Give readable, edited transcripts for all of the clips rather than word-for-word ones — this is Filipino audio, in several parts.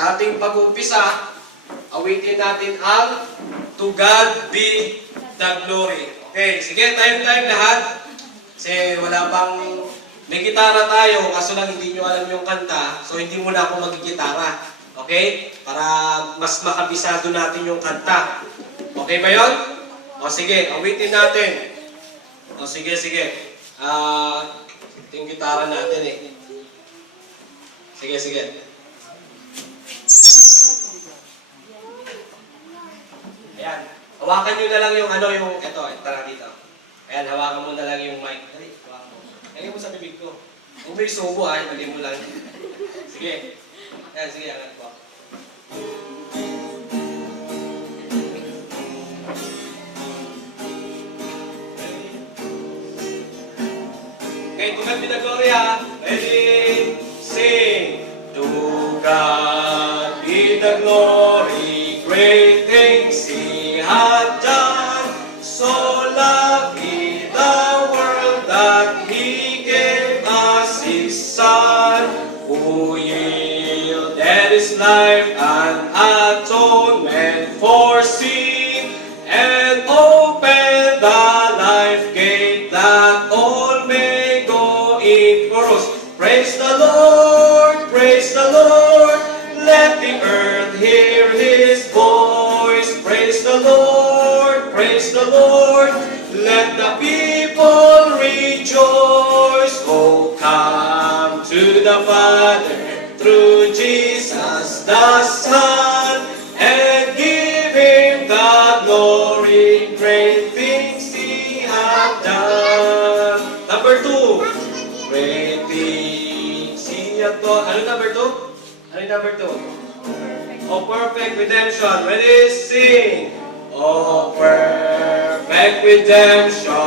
sa ating pag-uumpisa, awitin natin ang To God Be the Glory. Okay, sige, time lahat. Kasi wala pang, may gitara tayo, kaso lang hindi nyo alam yung kanta, so hindi muna ako magigitara. Okay? Para mas makabisado natin yung kanta. Okay ba yun? O sige, awitin natin. O sige. Ito yung gitara natin eh. Sige. Ayan. Hawakan nyo na lang yung ito, tara dito. Ayan, hawakan mo na lang yung mic. Dali, hawakan mo. Lagyan mo sa bibig ko. Kung may subo lagyan mo lang. Sige. Ayan, sige, angat po. Okay, to God be the glory ha. Ready, sing. To God be the glory, great things He hath done. So loved He the world that He gave us His Son, who yielded His life an atonement for sin, and opened the life gate that all may go in. Chorus. Praise the Lord, let the earth hear His voice. Praise the Lord, let the people rejoice. Oh, come to the Father through Jesus the Son, and give Him the glory, great things He hath done. Number 2, great things He hath done. Ano number 2? Ano number 2? Oh, perfect redemption. Ready? Sing. Oh, perfect redemption.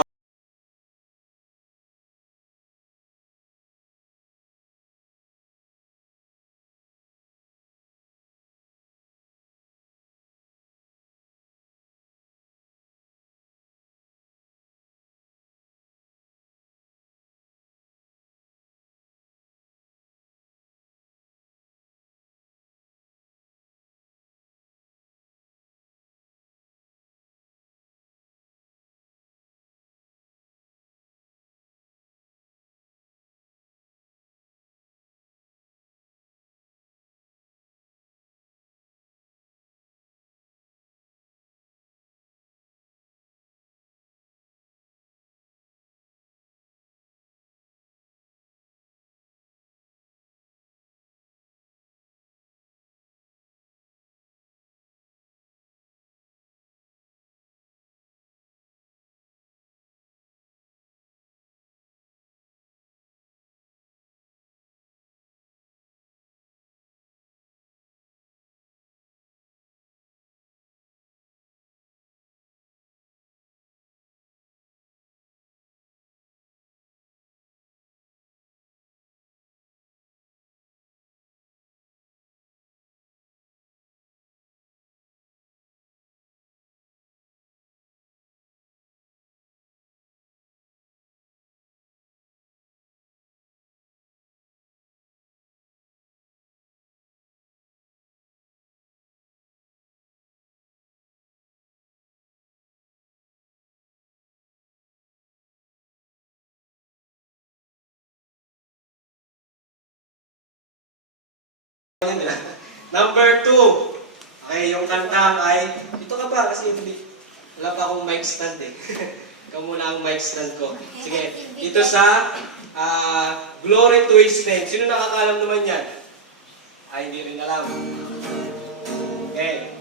Number 2. Okay, yung kanta ay, dito ka ba? Kasi wala pa akong mic stand eh. Ikaw muna ang mic stand ko. Sige, dito sa Glory to His name. Sino nakakalam naman yan? Ay, hindi rin alam. Okay.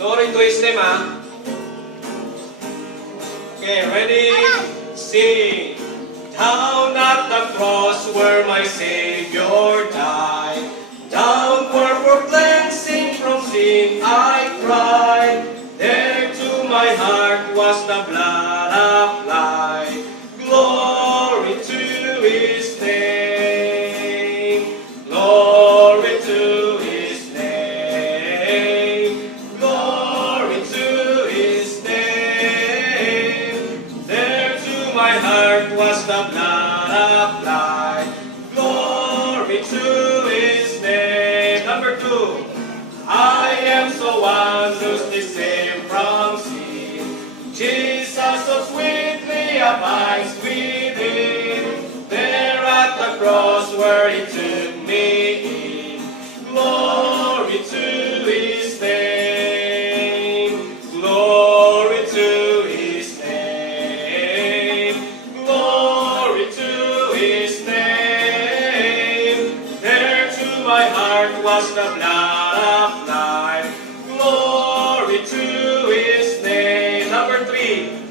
Glory to His name ha. Okay, ready? Sing. Down at the cross where my Savior died, downward for cleansing from sin I cried. There to my heart was the blood applied. Glory to His name. Glory to His name. Glory to His name. There to my heart was the blood applied. Glory abides within. There at the cross where He took me in. Glory to His name. Glory to His name. Glory to His name. There to my heart was the blood of life. Glory to His name. Number 3.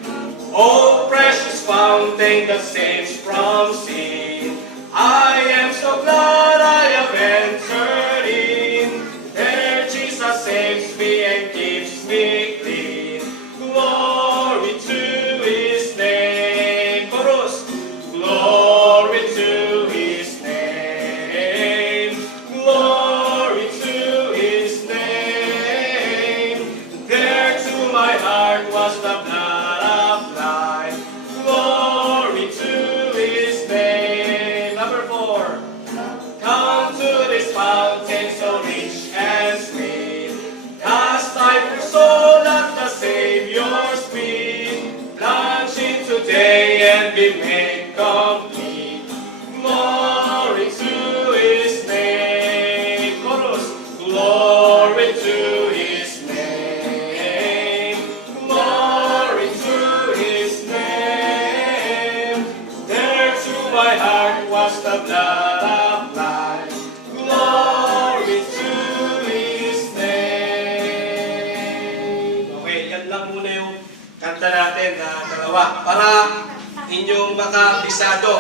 Oh, precious fountain that saves from sin. I am so glad I have entered in. There Jesus saves me and keeps me clean. Glory to His name. Chorus. Glory to His name. Glory to His name. There to my heart was the blood of life. Glory to His name. Number 4. Come to this fountain so rich and sweet. Cast thy poor soul at the Savior's feet. Plunge in today and be made complete. Glory to His name. Chorus. Glory to His name. Glory to His name. There to my heart was the blood of life. Glory to His name. Okay, yan lang muna yung kanta natin na dalawa para inyong makabisado.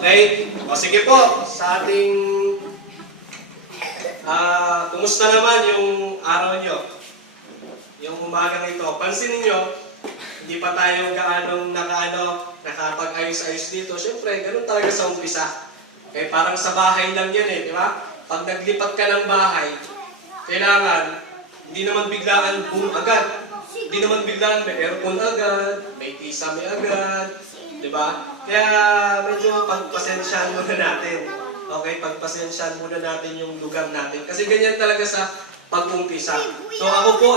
Okay? O sige po, sa ating kumusta naman yung araw nyo? Yung umagang ito. Pansinin nyo, hindi pa tayo gaanong nakapag-ayos-ayos dito. Siyempre, ganun talaga sa umpisa. Okay, parang sa bahay lang yan di ba? Pag naglipat ka ng bahay, kailangan, hindi naman biglaan boom agad. Hindi naman biglaan may aircon agad, may kisame agad, di ba? Kaya medyo pagpasensyahan muna natin. Okay, pagpasensyahan muna natin yung lugar natin. Kasi ganyan talaga sa pag-umpisa. So ako po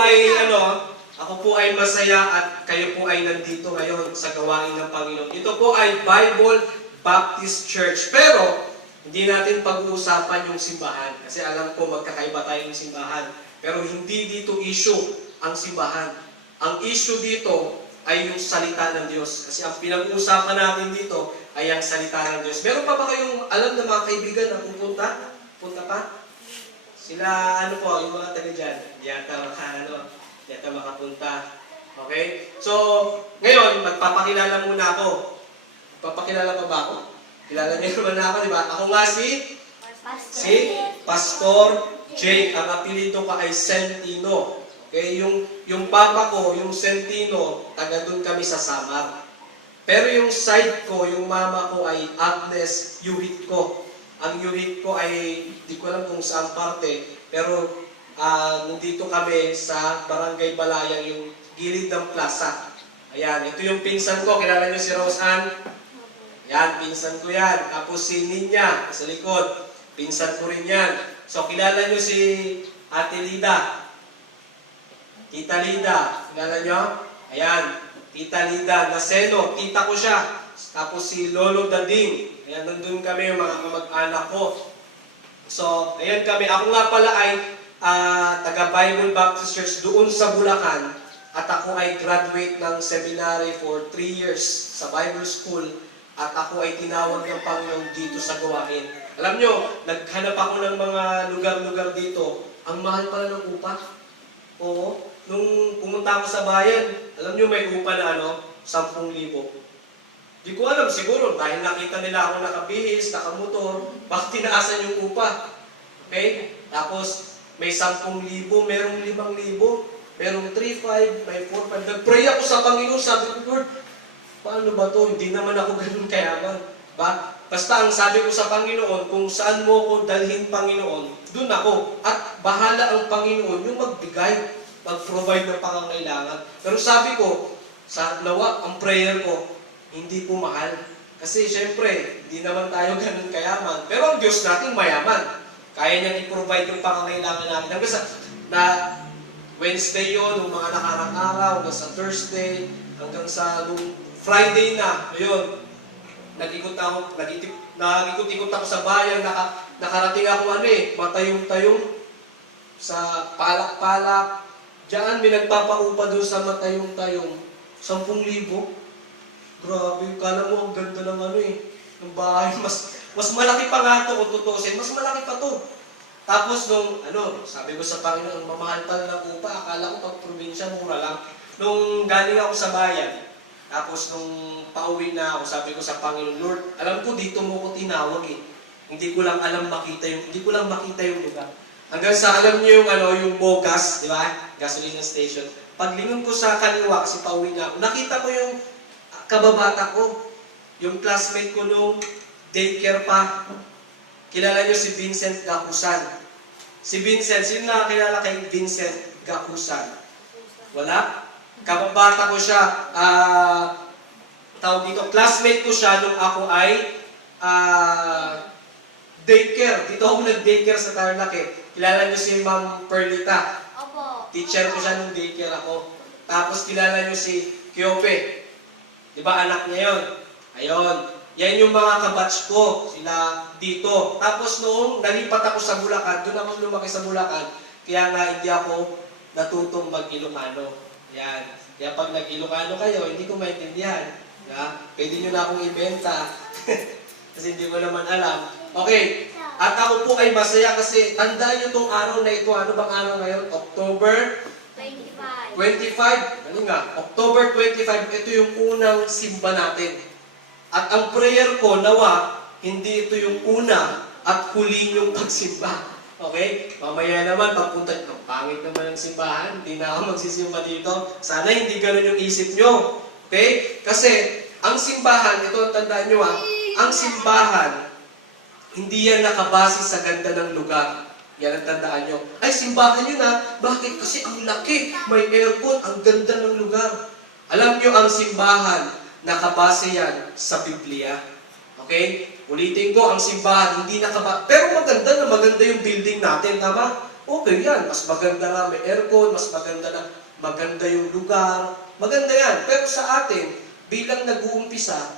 ay masaya at kayo po ay nandito ngayon sa gawain ng Panginoon. Ito po ay Bible Baptist Church. Pero hindi natin pag-uusapan yung simbahan. Kasi alam ko magkakaiba tayong simbahan. Pero hindi dito issue ang simbahan. Ang issue dito ay yung salita ng Diyos. Kasi ang pinag-uusapan natin dito ay ang salita ng Diyos. Meron pa ba kayong alam na mga kaibigan na pupunta? Punta pa? Sila, yung mga taga dyan. Yata makapunta. Okay? So, ngayon, magpapakilala muna ako. Magpapakilala pa ba ako? Kilala niyo naman ako, di ba? Ako nga si Pastor Jake. Ang apelido ko ay Sentino. Okay? Yung papa ko, yung Sentino, taga doon kami sa Samar. Pero yung side ko, yung mama ko ay Agnes Yuhit ko. Ang Yuhit ko ay, di ko alam kung saan parte, pero nandito kami sa Barangay Balayang, yung gilid ng plaza. Ayan, ito yung pinsan ko. Kilala niyo si Rose Ann? Ayan, pinsan ko yan. Tapos si Ninya, sa likod. Pinsan ko rin yan. So, kilala niyo si Ate Lida. Tita Lida. Kilala niyo? Ayan, Tita Lida Naseno. Tita ko siya. Tapos si Lolo Dading. Ayan, nandun kami yung mga kamag-anak ko. So, ayan kami. Ako nga pala ay taga Bible Baptist Church doon sa Bulacan. At ako ay graduate ng seminary for 3 years sa Bible School. At ako ay tinawag ng Panginoon dito sa gawain. Alam nyo, naghanap ako ng mga lugar-lugar dito. Ang mahal pala ng upa. Oo. Nung pumunta ako sa bayan, alam nyo may upa na 10,000. Di ko alam, siguro, dahil nakita nila ako nakabihis, nakamotor, bakit tinaasan yung upa? Okay? Tapos, may 10,000, merong 5,000, merong 3,500, may 4,500. Nag-pray ako sa Panginoon, sabi ko, Lord, paano ba to? Hindi naman ako ganun kayaman. Ba? Basta ang sabi ko sa Panginoon, kung saan mo ako dalhin, Panginoon, dun ako. At bahala ang Panginoon yung magbigay, mag-provide ng pangangailangan. Pero sabi ko, sa nawa, ang prayer ko, hindi po mahal. Kasi syempre, hindi naman tayo ganun kayaman. Pero ang Diyos natin mayaman. Kaya niyang i-provide yung pangangailangan natin. Hanggang sa Wednesday yun, yung mga nakarang araw, hanggang sa Thursday, hanggang sa Friday na, ayun, nag-ikot-ikot ako sa bayan, nakarating ako matayong-tayong sa palak-palak. Diyan, may nagpapaupa doon sa matayong-tayong. 10,000. Grabe, kala mo ang ganda ng ng bahay. Mas malaki pa nga ito kung tutusin. Mas malaki pa to. Tapos sabi ko sa Panginoon, mamahal pa ng upa. Akala ko pag probinsya, mura lang. Nung galing ako sa bayan, tapos nung pauwi na ako, sabi ko sa Panginoon, Lord, alam ko dito mo ko tinawag eh. Hindi ko lang makita yung lugar. Hanggang sa alam niyo yung Bogas, di ba? Gasoline station. Paglingon ko sa kaliwa, kasi pauwi na ako, nakita ko yung kababata ko. Yung classmate ko nung daycare pa. Kilala niyo si Vincent Gakusan. Si Vincent, sino nakakilala kay Vincent Gakusan? Wala? Kababata ko siya, tawag dito, classmate ko siya nung ako ay daycare. Dito ako nag-daycare sa Tarlac. Kilala niyo si Ma'am Perlita. Opo. Teacher ko siya nung daycare ako. Tapos kilala niyo si Kyope. Di ba anak niya yon? Ayun. Yan yung mga kabatch ko. Sila dito. Tapos noong nalipat ako sa Bulacan, doon ako lumaki sa Bulacan, kaya nga hindi ako natutong mag-Ilocano. Yan. Kaya pag nag-Ilocano kayo, hindi ko maintindihan. Ya? Pwede nyo na akong ibenta. Kasi hindi ko naman alam. Okay. At ako po ay masaya kasi tandaan nyo itong araw na ito. Ano bang araw ngayon? October 25. 25. Ano nga? October 25. Ito yung unang simba natin. At ang prayer ko, nawa, hindi ito yung una at huli yung pagsimba. Okay? Mamaya naman, pagpunta nyo, pangit naman ang simbahan, hindi na ako magsisimba dito. Sana hindi ganun yung isip nyo. Okay? Kasi, ang simbahan, ito ang tandaan nyo ang simbahan, hindi yan nakabase sa ganda ng lugar. Yan ang tandaan nyo. Ay, simbahan yun Bakit? Kasi ang laki, may aircon, ang ganda ng lugar. Alam nyo, ang simbahan, nakabase yan sa Biblia. Okay? Ulitin ko, ang simbahan, hindi nakabase. Pero maganda yung building natin, tama? Okay yan, mas maganda na, may aircon, mas maganda yung lugar. Maganda yan. Pero sa atin, bilang nag-uumpisa,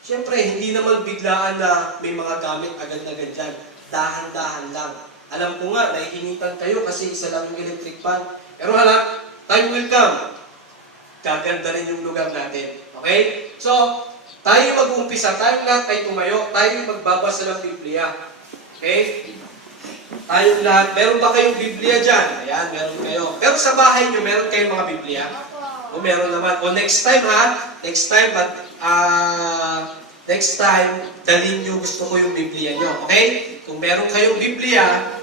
siyempre, hindi naman biglaan na may mga gamit agad-agad dyan. Dahan-dahan lang. Alam ko nga, nahihinitan kayo kasi isa lang yung electric fan. Pero time will come. Gaganda rin yung lugar natin. Okay? So, tayo mag-uumpisa, tayong lahat ay tumayo, tayo magbabasa ng Biblia. Okay? Tayong lahat, meron ba kayong Biblia dyan? Ayan, meron kayo. Pero sa bahay nyo, meron kayong mga Biblia? O meron naman. O next time next time, dalhin nyo, gusto ko yung Biblia nyo. Okay? Kung meron kayong Biblia,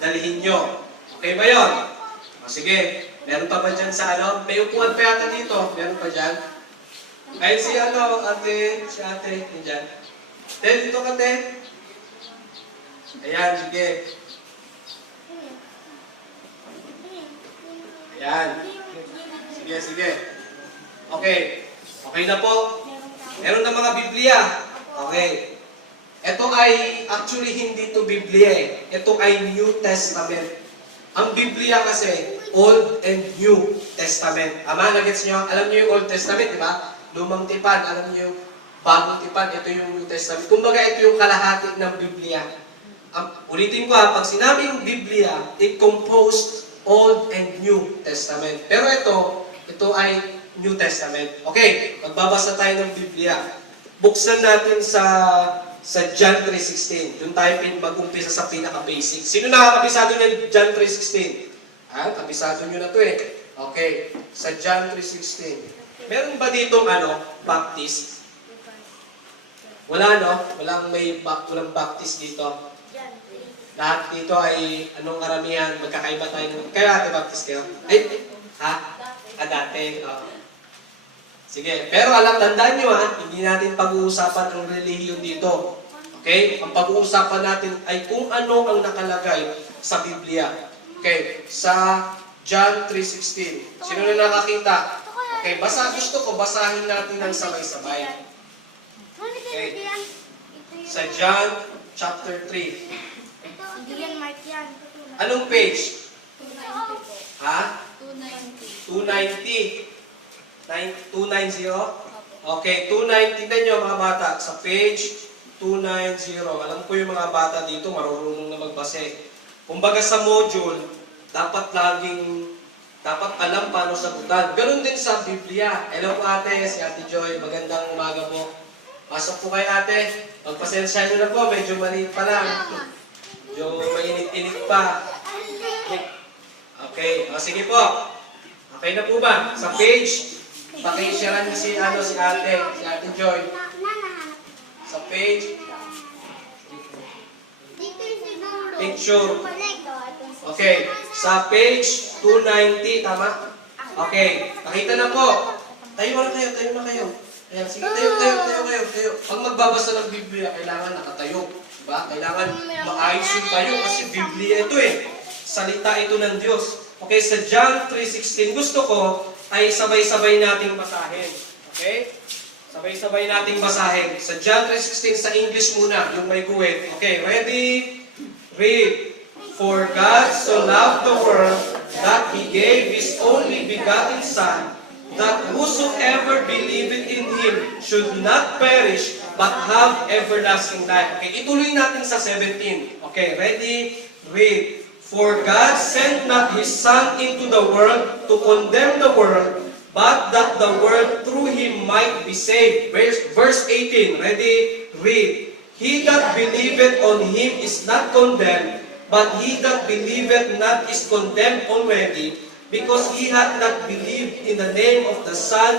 dalhin nyo. Okay ba yun? O sige. Meron pa ba dyan sa May upuan pa yata dito. Meron pa dyan? Ay, si ate. Si ate. Yan dyan. Dito ka, te. Ayan, sige. Ayan. Sige. Okay. Okay na po. Meron na mga Biblia. Okay. Ito ay, actually, hindi to Biblia Ito ay New Testament. Ang Biblia kasi, Old and New Testament. Nagets nyo? Alam nyo yung Old Testament, di ba? Lumang tipan. Alam nyo yung bagong tipan. Ito yung New Testament. Kumbaga, ito yung kalahati ng Biblia. Ulitin ko pag sinabing Biblia, it composed Old and New Testament. Pero ito ay New Testament. Okay, magbabasa tayo ng Biblia. Buksan natin sa John 3:16. Doon tayo mag-umpisa sa pinaka-basic. Sino nakakabisado ng John 3:16? Kabisado nyo na to Okay, sa John 3:16. Meron ba ditong Baptist? Wala, no? Walang Baptist dito. Lahat dito ay anong karamihan, magkakaiba tayo. Kaya ate Baptist kayo? Dati. Sige, pero tandaan nyo hindi natin pag-uusapan ang relihiyon dito. Okay? Ang pag-uusapan natin ay kung ano ang nakalagay sa Biblia. Okay, sa John 3:16. Sino na nakakita? Okay, gusto ko basahin natin ng sabay-sabay. Okay. Sa John chapter 3. Anong page? 290. 290? Okay, 29, tingnan nyo mga bata, sa page 290. Alam ko yung mga bata dito marunong na magbase. Kumbaga sa module, dapat alam paano sagutan. Ganun din sa Biblia. Hello po ate, si Ate Joy, magandang umaga po. Pasok po kayo ate. Pagpasensya nyo na po, medyo maliit pa lang. Medyo mainit-init pa. Okay, sige po. Okay na po ba? Sa page, pakishare niyo si Ate Joy. Sa page, picture. Okay, sa page 290, tama? Okay, nakita na po. Tayo na kayo. Ayan, sige, tayo. Pag magbabasa ng Biblia, kailangan nakatayo. Diba? Kailangan maayos yung tayo kasi Biblia ito eh. Salita ito ng Diyos. Okay, sa John 3:16, gusto ko ay sabay-sabay nating basahin. Okay? Sabay-sabay nating basahin. Sa John 3:16, sa English muna, yung may guhit. Okay, ready? Read. For God so loved the world that He gave His only begotten Son, that whosoever believeth in Him should not perish, but have everlasting life. Okay, ituloy natin sa 17. Okay, ready? Read. For God sent not His Son into the world to condemn the world, but that the world through Him might be saved. Verse 18. Ready? Read. He that believeth on Him is not condemned, but he that believeth not is condemned already, because he hath not believed in the name of the Son,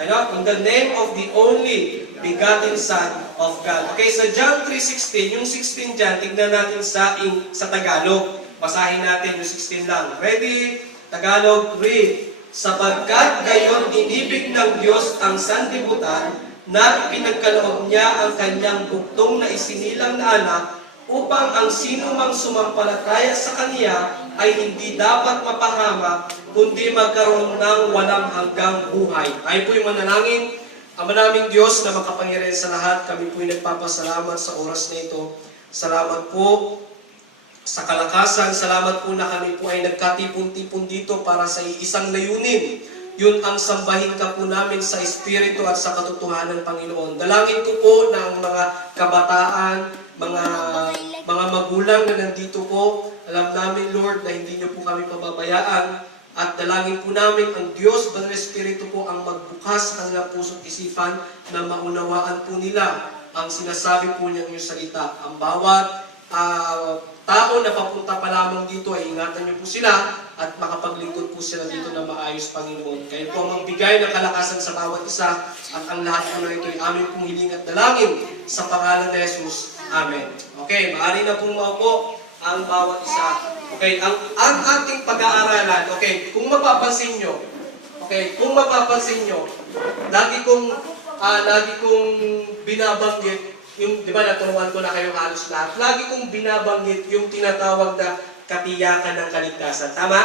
in the name of the only begotten Son of God. Okay, sa John 3:16, yung 16 dyan, tignan natin sa Tagalog. Basahin natin yung 16 lang. Ready? Tagalog, read. Sapagkat gayon inibig ng Diyos ang sanlibutan, na ipinagkaloob niya ang kanyang bugtong na isinilang na anak, upang ang sino mang sumampalataya sa Kanya ay hindi dapat mapahamak, kundi magkaroon ng walang hanggang buhay. Tayo po yung manalangin. Ama naming Diyos na makapangyarihan sa lahat, kami po yung nagpapasalamat sa oras na ito. Salamat po sa kalakasan. Salamat po na kami po ay nagkatipon-tipon dito para sa isang layunin. Yun ang sambahin ka po namin sa Espiritu at sa katotohanan, Panginoon. Dalangin ko po na ang mga kabataan, mga magulang na nandito po, alam namin, Lord, na hindi niyo po kami pababayaan. At dalangin po namin ang Diyos, Banal Espiritu po ang magbukas ang kanilang puso't isipan na maunawaan po nila ang sinasabi po niyang iyong salita. Ang bawat tao na papunta pa lamang dito ay ingatan niyo po sila at makapaglingkod po sila dito na maayos, Panginoon. Kayo po ang magbigay ng kalakasan sa bawat isa at ang lahat po na ito ay aming pong hiling at dalangin sa pangalan ni Jesus. Amen. Okay, maaari na pong maupo ang bawat isa. Okay, ang ating pag-aaralan, okay, kung mapapansin nyo, lagi kong binabanggit, yung, di ba, naturuan ko na kayo halos lahat, lagi kong binabanggit yung tinatawag na katiyakan ng kaligtasan. Tama?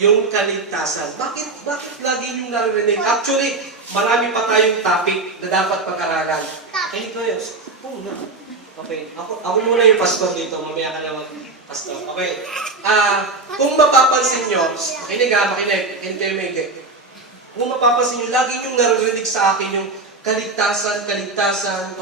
Yung kaligtasan. Bakit lagi yung naririnig? Actually, marami pa tayong topic na dapat pag-aralan. Kayo kayo. Okay. Ako muna yung pastor dito. Mamaya ka naman pastor. Okay. Kung mapapansin nyo, makinig. Kung mapapansin nyo, lagi yung naririnig sa akin yung kaligtasan,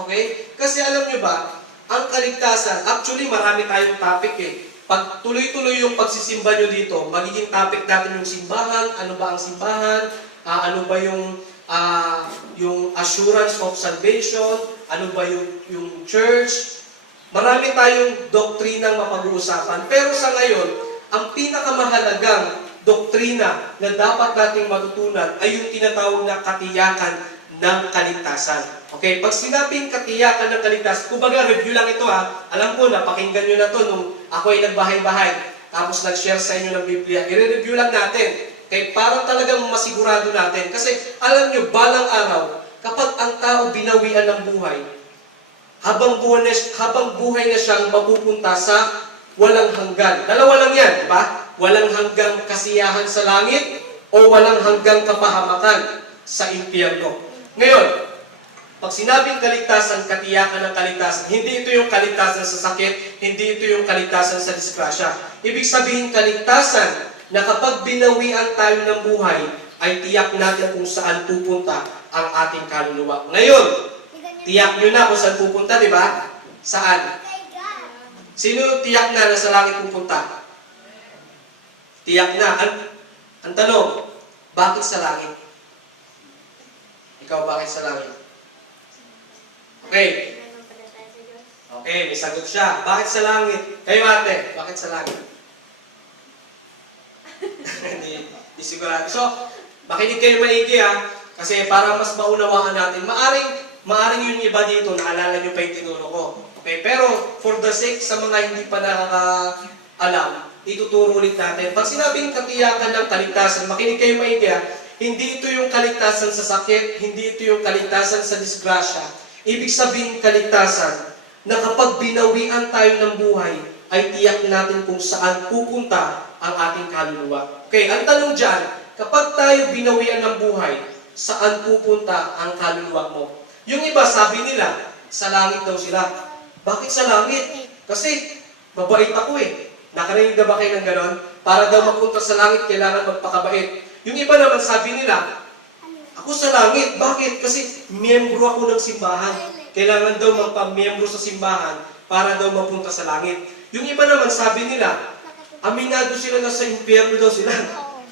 okay? Kasi alam nyo ba, ang kaligtasan, actually marami tayong topic eh. Pag tuloy-tuloy yung pagsisimba nyo dito, magiging topic natin yung simbahan, ano ba ang simbahan, ano ba yung assurance of salvation, ano ba yung church. Marami tayong doktrinang mapag-uusapan. Pero sa ngayon, ang pinakamahalagang doktrina na dapat nating matutunan ay yung tinatawag na katiyakan ng kaligtasan. Okay, pag sinabing katiyakan ng kaligtasan, kumbaga review lang ito ha. Alam ko, napakinggan nyo na to nung ako ay nagbahay-bahay, tapos nag-share sa inyo ng Biblia. I-review lang natin. Okay, para talagang masigurado natin. Kasi alam nyo, balang araw, kapag ang tao binawian ng buhay, habang buhay na siyang mapupunta sa walang hanggan. Dalawa lang yan, di ba? Walang hanggang kasiyahan sa langit o walang hanggang kapahamakan sa impyerno. Ngayon, pag sinabing kaligtasan, katiyakan ng kaligtasan, hindi ito yung kaligtasan sa sakit, hindi ito yung kaligtasan sa disgrasya. Ibig sabihin, kaligtasan na kapag binawian tayo ng buhay, ay tiyak natin kung saan pupunta ang ating kaluluwa. Ngayon, tiyak nyo na kung saan pupunta, di ba? Saan? Sino tiyak na sa langit pupunta? Tiyak na. Ang tanong, bakit sa langit? Ikaw, bakit sa langit? Okay. Okay, may sagot siya. Bakit sa langit? Kayo ate, bakit sa langit? Hindi sigurado. So, makinig kayo maigi ha. Kasi para mas maunawaan natin, maaring yung iba dito, naalala nyo pa yung tinuro ko. Okay, pero for the sake sa mga hindi pa nakakaalam, ituturo ulit natin. Pag sinabing katiyakan ng kaligtasan, makinig kayo maigi ha, hindi ito yung kaligtasan sa sakit, hindi ito yung kaligtasan sa disgrasya. Ibig sabihin kaligtasan na kapag binawian tayo ng buhay, ay tiyak natin kung saan pupunta ang ating kaluluwa. Okay, ang tanong dyan, kapag tayo binawian ng buhay, saan pupunta ang kaluluwa mo? Yung iba, sabi nila, sa langit daw sila. Bakit sa langit? Kasi, mabait ako eh. Nakarinig na ba kayo ng ganon? Para daw mapunta sa langit, kailangan magpakabait. Yung iba naman, sabi nila, ako sa langit. Bakit? Kasi, miyembro ako ng simbahan. Kailangan daw magpamiyembro sa simbahan para daw mapunta sa langit. Yung iba naman, sabi nila, aminado sila na sa impyerno daw sila.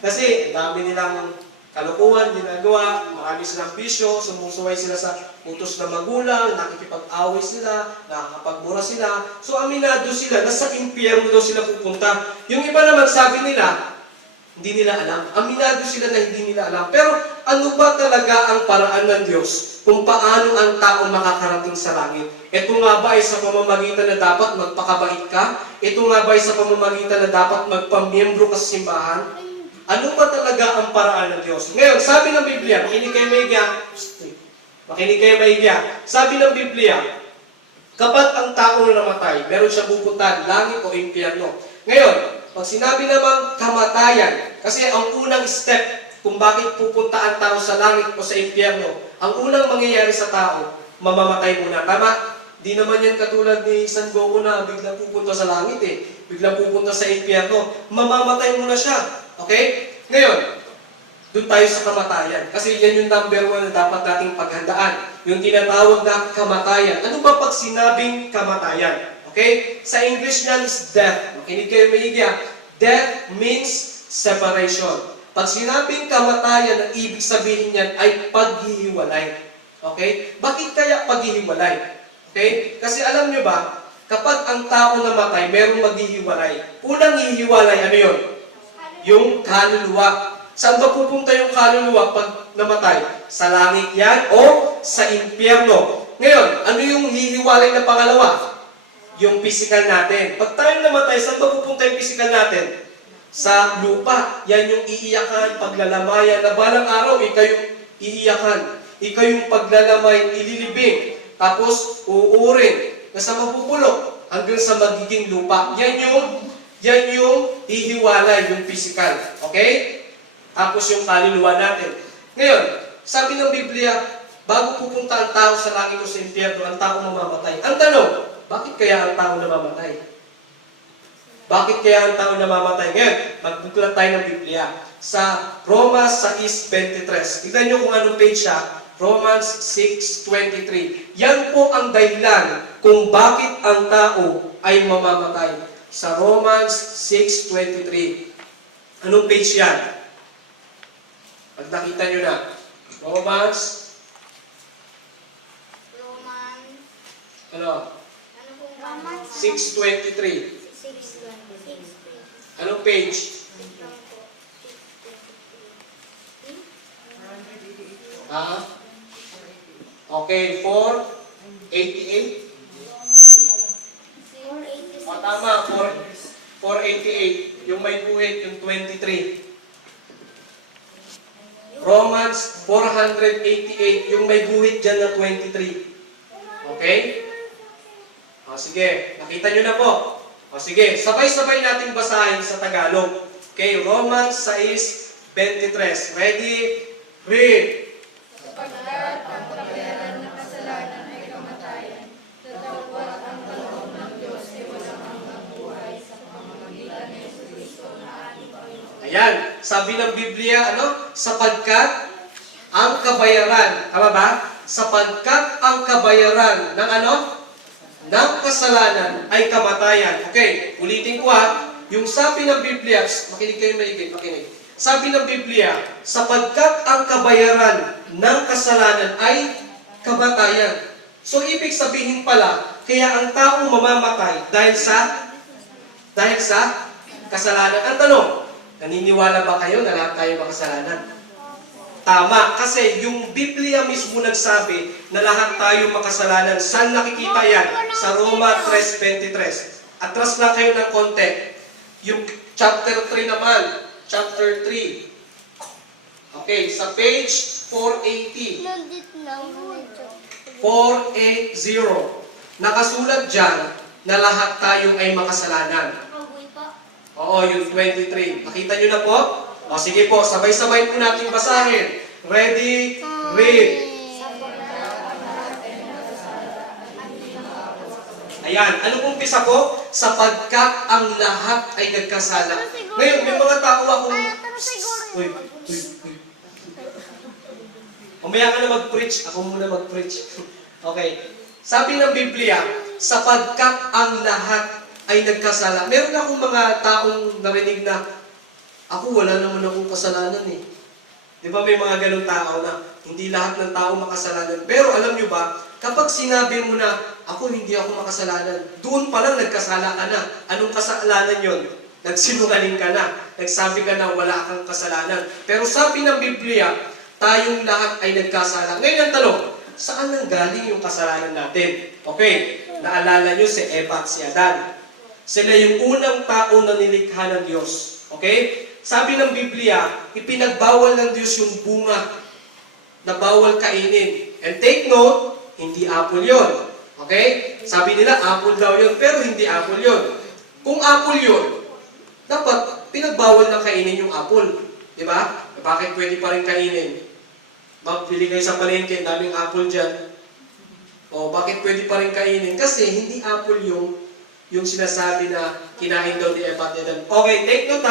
Kasi, dami nilang kalukuhan, ginagawa, marami silang bisyo, sumusuway sila sa utos ng magulang, nakikipag-away sila, nakakapagmura sila. So, aminado sila na sa impyerno daw sila pupunta. Yung iba naman, sabi nila, hindi nila alam. Aminado sila na hindi nila alam. Pero, ano ba talaga ang paraan ng Diyos kung paano ang tao makakarating sa langit? Ito nga ba ay sa pamamagitan na dapat magpakabait ka? Ito nga ba ay sa pamamagitan na dapat magpamiyembro ka sa simbahan? Ano ba talaga ang paraan ng Diyos? Ngayon, sabi ng Biblia, makinig kayo maigya. Sabi ng Biblia, kapag ang tao na namatay, meron siya pupuntahan, langit o impyerno. Ngayon, pag sinabi naman kamatayan, kasi ang unang step kung bakit pupunta ang tao sa langit o sa impyerno, ang unang mangyayari sa tao, mamamatay muna. Tama? Di naman yan katulad ni San Goku na biglang pupunta sa langit eh. Biglang pupunta sa impyerno. Mamamatay muna siya. Okay? Ngayon, doon tayo sa kamatayan. Kasi yan yung number 1 na dapat nating paghandaan. Yung tinatawag na kamatayan. Ano ba pag sinabing kamatayan? Okay? Sa English niyan is death. Makinig kayo maigi. Death means separation. Pag sinabing kamatayan, ang ibig sabihin niyan ay paghihiwalay. Okay? Bakit kaya paghihiwalay? Okay? Kasi alam nyo ba, kapag ang tao namatay, merong maghihiwalay. Unang hihiwalay, ano yun? Yung kaluluwa. Saan ba pupunta yung kaluluwa pag namatay? Sa langit yan o sa impyerno? Ngayon, ano yung hihiwalay na pangalawa? Yung physical natin. Pag tayo namatay, saan ba pupunta yung physical natin? Sa lupa. Yan yung iiyakan, paglalamayan, na balang araw, ikaw yung iiyakan. Ikaw yung paglalamay, ililibing. Tapos, uurin. Nasa mabubulok hanggang sa magiging lupa. Yan yung hihiwalay, yung physical. Okay? Tapos yung kaluluwa natin. Ngayon, sabi ng Biblia, bago pupunta ang tao sa langit o sa impyerno, ang tao mamamatay. Ang tanong, bakit kaya ang tao namamatay? Bakit kaya ang tao namamatay? Ngayon, magbuklat tayo ng Biblia. Sa Romans 6:23. Tignan nyo kung anong page siya. Romans 6:23. Yan po ang dahilan kung bakit ang tao ay mamamatay. Sa Romans 6:23. Anong page yan? Pag nakita nyo na. Romans. Ano? 6:23. Anong page? Okay, 488. O tama, 488. Yung may guhit, yung 23. Romans 488. Yung may guhit dyan na 23. Okay? O sige, nakita nyo na po. O sige, sabay-sabay natin basahin sa Tagalog. Okay, Romans 6:23. Ready? Read. Sapagkat ang kabayaran ng kasalanan ay kamatayan, datapwat ang kaloob ng Diyos ay walang hanggang buhay sa pamamagitan ni Jesucristo na ating Panginoon. Ayan, sabi ng Biblia, sapagkat ang kabayaran, tama ba? Sapagkat ang kabayaran ng ng kasalanan ay kamatayan. Okay, ulitin ko yung sabi ng Biblia, makinig kayo makinig. Sabi ng Biblia, sapagkat ang kabayaran ng kasalanan ay kamatayan. So, ibig sabihin pala, kaya ang tao mamamatay dahil sa kasalanan. Ang tanong, naniniwala ba kayo na lahat tayo makasalanan? Tama, kasi yung Biblia mismo nagsabi na lahat tayo makasalanan. Saan nakikita yan? Sa Roma 3:23. Atras lang kayo ng konti. Yung chapter 3 naman, chapter 3. Okay, sa page 480. 480. Nakasulat dyan na lahat tayo ay makasalanan. Oo, yung 23. Nakita nyo na po? O sige po, sabay-sabay po natin basahin. Ready? Read. Ayan, anong umpisa po? Sapagkat ang lahat ay nagkasala. Ngayon, may mga tao akong... Uy. Mamaya ka na mag-preach. Ako muna mag-preach. Okay. Sabi ng Biblia, sapagkat ang lahat ay nagkasala. Meron akong mga taong narinig na, ako wala naman akong kasalanan eh. Di ba may mga ganong tao na hindi lahat ng tao makasalanan. Pero alam nyo ba, kapag sinabi mo na, ako hindi ako makasalanan, doon pa lang nagkasala ka na. Anong kasalanan yon? Nagsinungaling ka na. Nagsabi ka na wala kang kasalanan. Pero sabi ng Biblia, tayong lahat ay nagkasala. Ngayon ang tanong, saan nang galing yung kasalanan natin? Okay, naalala nyo si Eva at si Adan. Sila yung unang tao na nilikha ng Diyos. Okay? Sabi ng Biblia, ipinagbawal ng Diyos yung bunga na bawal kainin. And take note, hindi apple yon. Okay? Sabi nila, apple daw yon, pero hindi apple yon. Kung apple yon, dapat pinagbawal na kainin yung apple. Di ba? Bakit pwede pa rin kainin? Bili kayo sa palengke, daming apple dyan. O, bakit pwede pa rin kainin? Kasi hindi apple yung sinasabi na kinain daw ni Eva at Adan. Okay, take note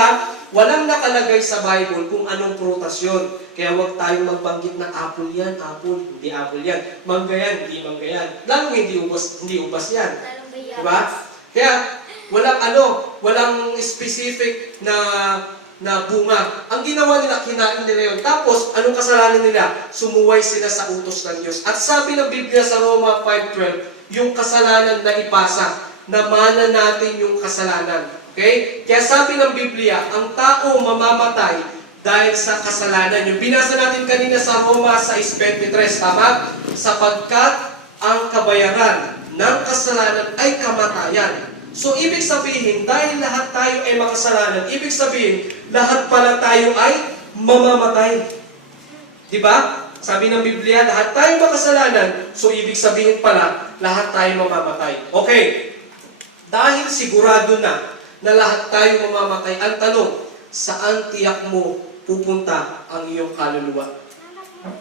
walang nakalagay sa Bible kung anong prutas yun. Kaya huwag tayong magbanggit na apple yan, apple, hindi apple yan. Mangga yan, hindi mangga yan. Lalong hindi ubas yan. Diba? Kaya, walang specific na bunga. Ang ginawa nila, kinain nila yun. Tapos, anong kasalanan nila? Sumuway sila sa utos ng Diyos. At sabi ng Biblia sa Roma 5:12, yung kasalanan na ipasa, namana natin yung kasalanan. Okay? Kaya sabi ng Biblia, ang tao mamamatay dahil sa kasalanan. Yung binasa natin kanina sa Roma 6:23, tama? Sapagkat ang kabayaran ng kasalanan ay kamatayan. So, ibig sabihin, dahil lahat tayo ay makasalanan, ibig sabihin, lahat pala tayo ay mamamatay. Diba? Sabi ng Biblia, lahat tayo makasalanan, so ibig sabihin pala, lahat tayo mamamatay. Okay. Dahil sigurado na lahat tayo mamamatay, ang tanong, saan tiyak mo pupunta ang iyong kaluluwa?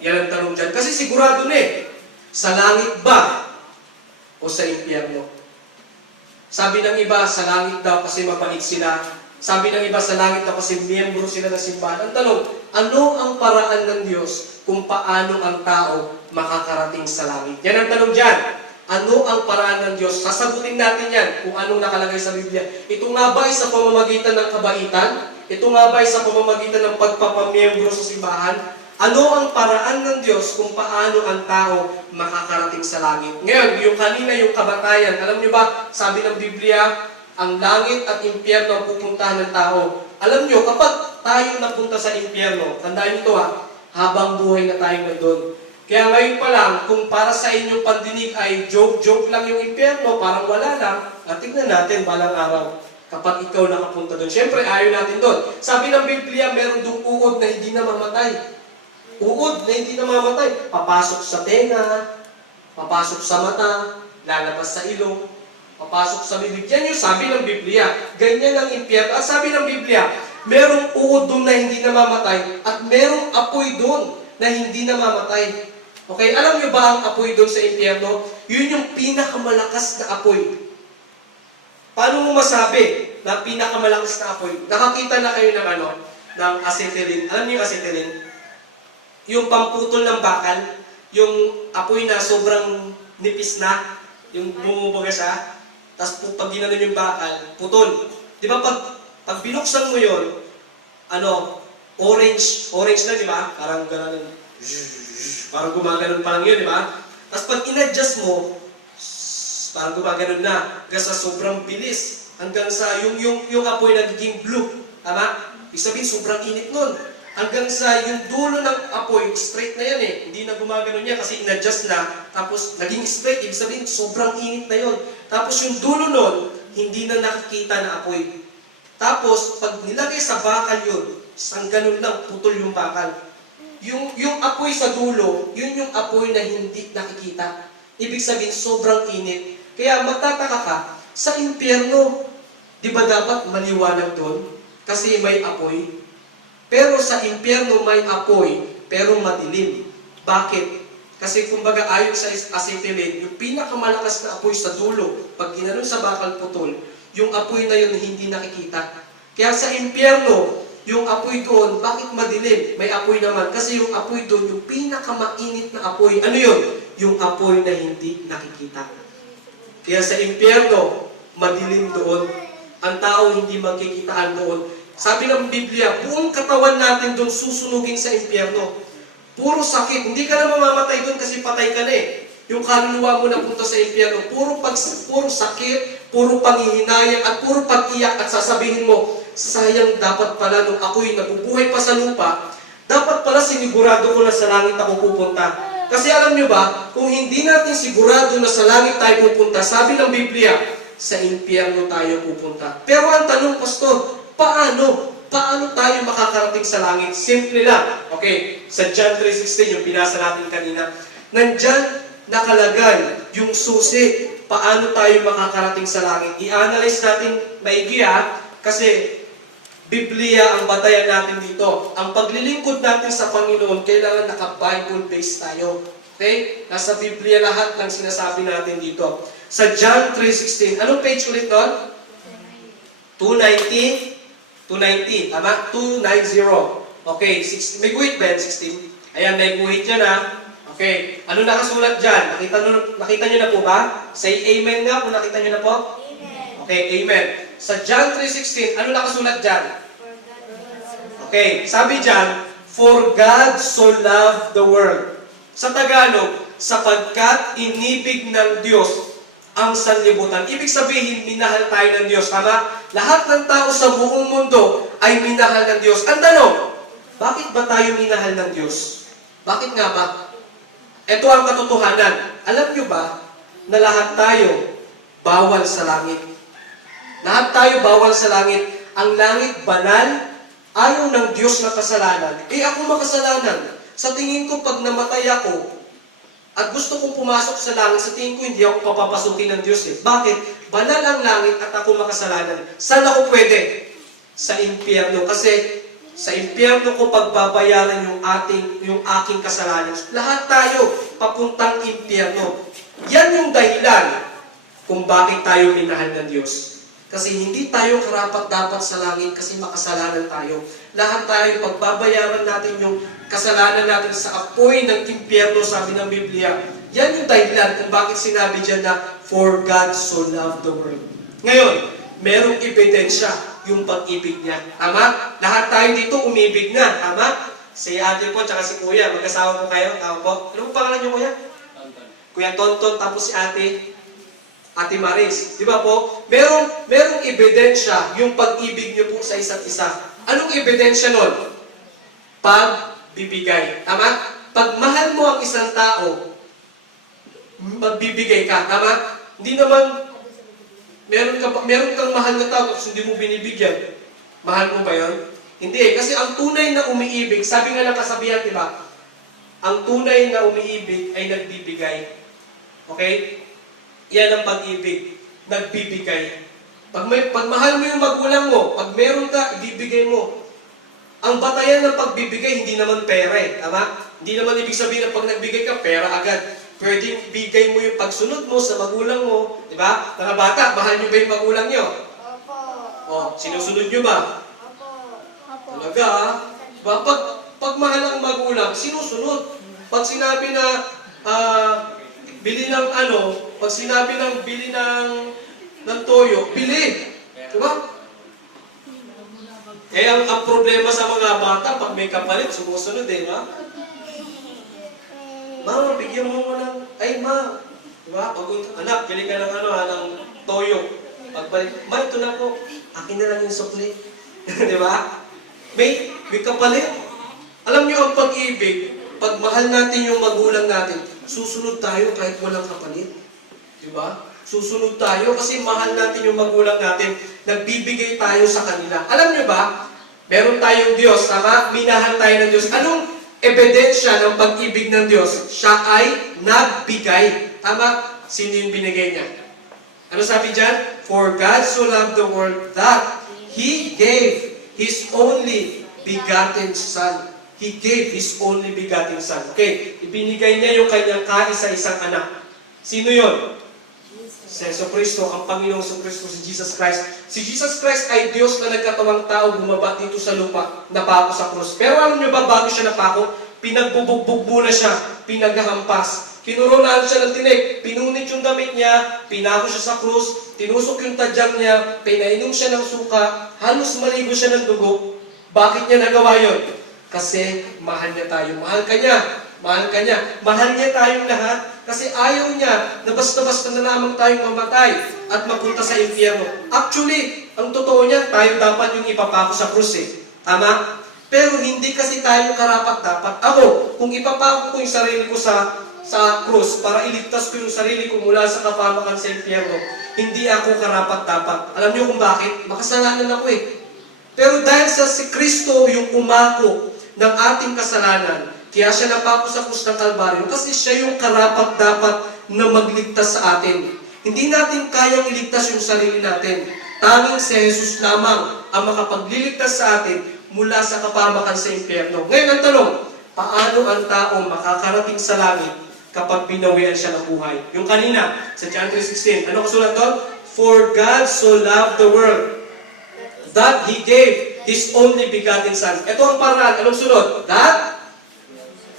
Yan ang tanong dyan. Kasi sigurado na sa langit ba o sa impyerno? Sabi ng iba, sa langit daw kasi mabait sila. Sabi ng iba, sa langit daw kasi miyembro sila ng simbahan. Ang tanong, ano ang paraan ng Diyos kung paano ang tao makakarating sa langit? Yan ang tanong dyan. Ano ang paraan ng Diyos? Sasagutin natin yan kung anong nakalagay sa Biblia. Ito nga ba ay sa pamamagitan ng kabaitan? Ito nga ba ay sa pamamagitan ng pagpapamiyembro sa simbahan? Ano ang paraan ng Diyos kung paano ang tao makakarating sa langit? Ngayon, yung kanina, yung kamatayan, alam niyo ba, sabi ng Biblia, ang langit at impyerno ang pupuntahan ng tao. Alam niyo, kapag tayo napunta sa impyerno, tandaan niyo ito habang buhay na tayo nandun. Kaya ngayon pa lang, kung para sa inyong pandinig ay joke lang yung impyerno, parang wala lang, tignan natin balang araw kapag ikaw nakapunta doon. Siyempre, ayaw natin doon. Sabi ng Biblia, meron doon uod na hindi namamatay. Uod na hindi namamatay. Papasok sa tenga, papasok sa mata, lalabas sa ilong, papasok sa bibig. Yan yung sabi ng Biblia. Ganyan ang impyerno. At sabi ng Biblia, merong uod doon na hindi namamatay at merong apoy doon na hindi namamatay. Okay, alam niyo ba ang apoy doon sa impyerno? Yun yung pinakamalakas na apoy. Paano mo masabi na pinakamalakas na apoy? Nakakita na kayo ng ng acetylene. Alam niyo yung acetylene? Yung pamputol ng bakal, yung apoy na sobrang nipis na, yung bumubuga siya, tapos pag ginanon yung bakal, putol. Di ba pag binuksan mo yun, orange na, di ba? Parang gano'n, parang gumaganon pa lang yun, di ba? Tapos pag in-adjust mo, parang gumaganon na, hanggang sa sobrang bilis, hanggang sa yung apoy nagiging blue, tama? Ibig sabihin, sobrang init nun. Hanggang sa yung dulo ng apoy, straight na yan eh. Hindi na gumagano niya kasi in-adjust na. Tapos naging straight, ibig sabihin sobrang init na yon. Tapos yung dulo nun, hindi na nakikita na apoy. Tapos pag nilagay sa bakal yun, isang ganun lang, putol yung bakal. Yung apoy sa dulo, yun yung apoy na hindi nakikita. Ibig sabihin sobrang init. Kaya magtataka ka, sa impyerno, di ba dapat maliwanag doon? Kasi may apoy. Pero sa impyerno may apoy, pero madilim. Bakit? Kasi kumbaga ayon sa acetylene, yung pinakamalakas na apoy sa dulo, pag ginanon sa bakal putol, yung apoy na yun hindi nakikita. Kaya sa impyerno, yung apoy doon, bakit madilim? May apoy naman. Kasi yung apoy doon, yung pinakamainit na apoy, ano yun? Yung apoy na hindi nakikita. Kaya sa impyerno, madilim doon. Ang tao hindi magkikitaan doon. Sabi ng Biblia, buong katawan natin doon susunugin sa impyerno. Puro sakit. Hindi ka na mamamatay doon kasi patay ka na eh. Yung kaluluwa mo na punta sa impyerno, puro sakit, puro panghihinayang, at puro pag-iyak, at sasabihin mo, sayang dapat pala nung ako'y nabubuhay pa sa lupa, dapat pala sinigurado ko na sa langit ako pupunta. Kasi alam nyo ba, kung hindi natin sigurado na sa langit tayo pupunta, sabi ng Biblia, sa impyerno tayo pupunta. Pero ang tanong, Pastor, paano? Paano tayo makakarating sa langit? Simple lang. Okay, sa John 3:16, yung binasa natin kanina, nandyan nakalagay yung susi. Paano tayo makakarating sa langit? I-analyze natin maigi kasi Biblia ang batayan natin dito. Ang paglilingkod natin sa Panginoon, kailangan naka-Bible-based tayo. Okay? Nasa Biblia lahat ng sinasabi natin dito. Sa John 3:16, anong page ulit doon? 290? 290, tama? 290. Okay, may guhit ba yan? 16? Ayan, may guhit yan Okay, ano nakasulat dyan? Nakita nyo na po ba? Say amen nga kung nakita nyo na po. Amen. Okay, amen. Sa John 3:16, ano nakasulat dyan? Okay, sabi dyan, for God so loved the world. Sa Tagalog, sapagkat inibig ng Diyos ang sanlibutan. Ibig sabihin, minahal tayo ng Diyos. Tama? Lahat ng tao sa buong mundo ay minahal ng Diyos. Ang tanong, bakit ba tayo minahal ng Diyos? Bakit nga ba? Ito ang katotohanan. Alam nyo ba na lahat tayo bawal sa langit? Lahat tayo bawal sa langit. Ang langit banal, ayaw ng Diyos na kasalanan. Ako makasalanan. Sa tingin ko, pag namatay ako, at gusto kong pumasok sa langit, sa tingin ko, hindi ako papapasukin ng Diyos eh. Bakit? Banal ang langit at ako makasalanan. Saan ako pwede? Sa impyerno. Kasi sa impyerno ko pagbabayaran yung aking kasalanan. Lahat tayo papuntang impyerno. Yan yung dahilan kung bakit tayo minahal ng Diyos. Kasi hindi tayo karapat-dapat sa langit kasi makasalanan tayo. Lahat tayo pagbabayaran natin yung kasalanan natin sa apoy ng impyerno, sabi ng Biblia. Yan yung dahilan kung bakit sinabi dyan na, for God so loved the world. Ngayon, merong ebidensya yung pag-ibig niya. Tama? Lahat tayo dito umibig na. Tama? Si ate po, tsaka si kuya, mag-asawa po kayo. Tama po? Ano po pangalan niyo, kuya? Tonton. Kuya Tonton, tapos si Ate Maris. Di ba po? Merong ebidensya yung pag-ibig niyo po sa isa't isa. Anong ebidensya nun? Pagbibigay. Tama? Pag mahal mo ang isang tao, magbibigay ka. Tama? Hindi naman, meron kang mahal na tao tapos hindi mo binibigyan. Mahal mo ba yun? Hindi kasi ang tunay na umiibig, sabi nga ng kasabihan, di ba? Ang tunay na umiibig ay nagbibigay. Okay? Yan ang pag-ibig. Nagbibigay. Pag mahal mo yung magulang mo, pag meron ka, ibibigay mo. Ang batayan ng pagbibigay, hindi naman pera eh. Tama? Hindi naman ibig sabihin na pag nagbigay ka, pera agad. Pwedeng bigay mo yung pagsunod mo sa magulang mo. Di ba? Mga bata, mahal nyo ba yung magulang nyo? Opo. O, sinusunod nyo ba? Opo. Talaga, ah. Diba? Pag mahal ang magulang, sinusunod. Pag sinabi na, bili ng ano, pag sinabi ng bili ng toyo, bili. Diba? Eh, ang problema sa mga bata, pag may kapalit, sumusunod eh, ha? Ma, bigyan mo ng, ay ma, diba? Pag, anak, bili ka ng ano, ng toyo. Pagbalik, ma, ito na po, akin na lang yung sukli. Diba? May kapalit. Alam niyo ang pag-ibig, pag mahal natin yung magulang natin, susunod tayo kahit walang kapalit. Diba? Susunod tayo kasi mahal natin yung magulang natin. Nagbibigay tayo sa kanila. Alam niyo ba, meron tayong Diyos, tama? Minahal tayo ng Diyos. Anong ebidensya ng pag-ibig ng Diyos? Siya ay nagbigay. Tama? Sino yung binigay niya? Ano sabi dyan? For God so loved the world that He gave His only begotten Son. He gave His only begotten Son. Okay, ibinigay niya yung kanyang kaisa-isang anak. Sino yon? Si Jesucristo, ang Panginoong Jesucristo, si Jesus Christ. Si Jesus Christ ay Diyos na nagkatawang tao, bumaba dito sa lupa, napako sa krus. Pero alam niyo ba, bago siya napako, pinagbubugbog muna siya, pinaghahampas. Kinurunahan siya ng tinik, pinunit yung damit niya, pinako siya sa krus, tinusok yung tadyang niya, pinainom siya ng suka, halos maligo siya ng dugo. Bakit niya nagawa yon? Kasi mahal niya tayo. Mahal ka niya. Mahal ka niya. Mahal niya tayong lahat. Kasi ayaw niya na basta-basta na lamang tayong mamatay at mapunta sa impyerno. Actually, ang totoo niya, tayo dapat yung ipapako sa krus eh. Tama? Pero hindi kasi tayo karapat-dapat. Ako, kung ipapako ko yung sarili ko sa krus para iligtas ko yung sarili ko mula sa kapamakan sa impyerno, hindi ako karapat-dapat. Alam niyo kung bakit? Makasalanan ako eh. Pero dahil sa si Kristo yung umako ng ating kasalanan, kaya siya napako sa krus ng Kalbaryo kasi siya yung karapat-dapat na magligtas sa atin. Hindi natin kayang iligtas yung sarili natin. Tanging si Jesus lamang ang makapagliligtas sa atin mula sa kapamakan sa impyerno. Ngayon ang tanong, paano ang tao makakarating sa langit kapag binawian siya ng buhay? Yung kanina, sa John 3:16, ano kasulat doon? For God so loved the world that He gave His only begotten Son. Ito ang paraan. Anong sunod? That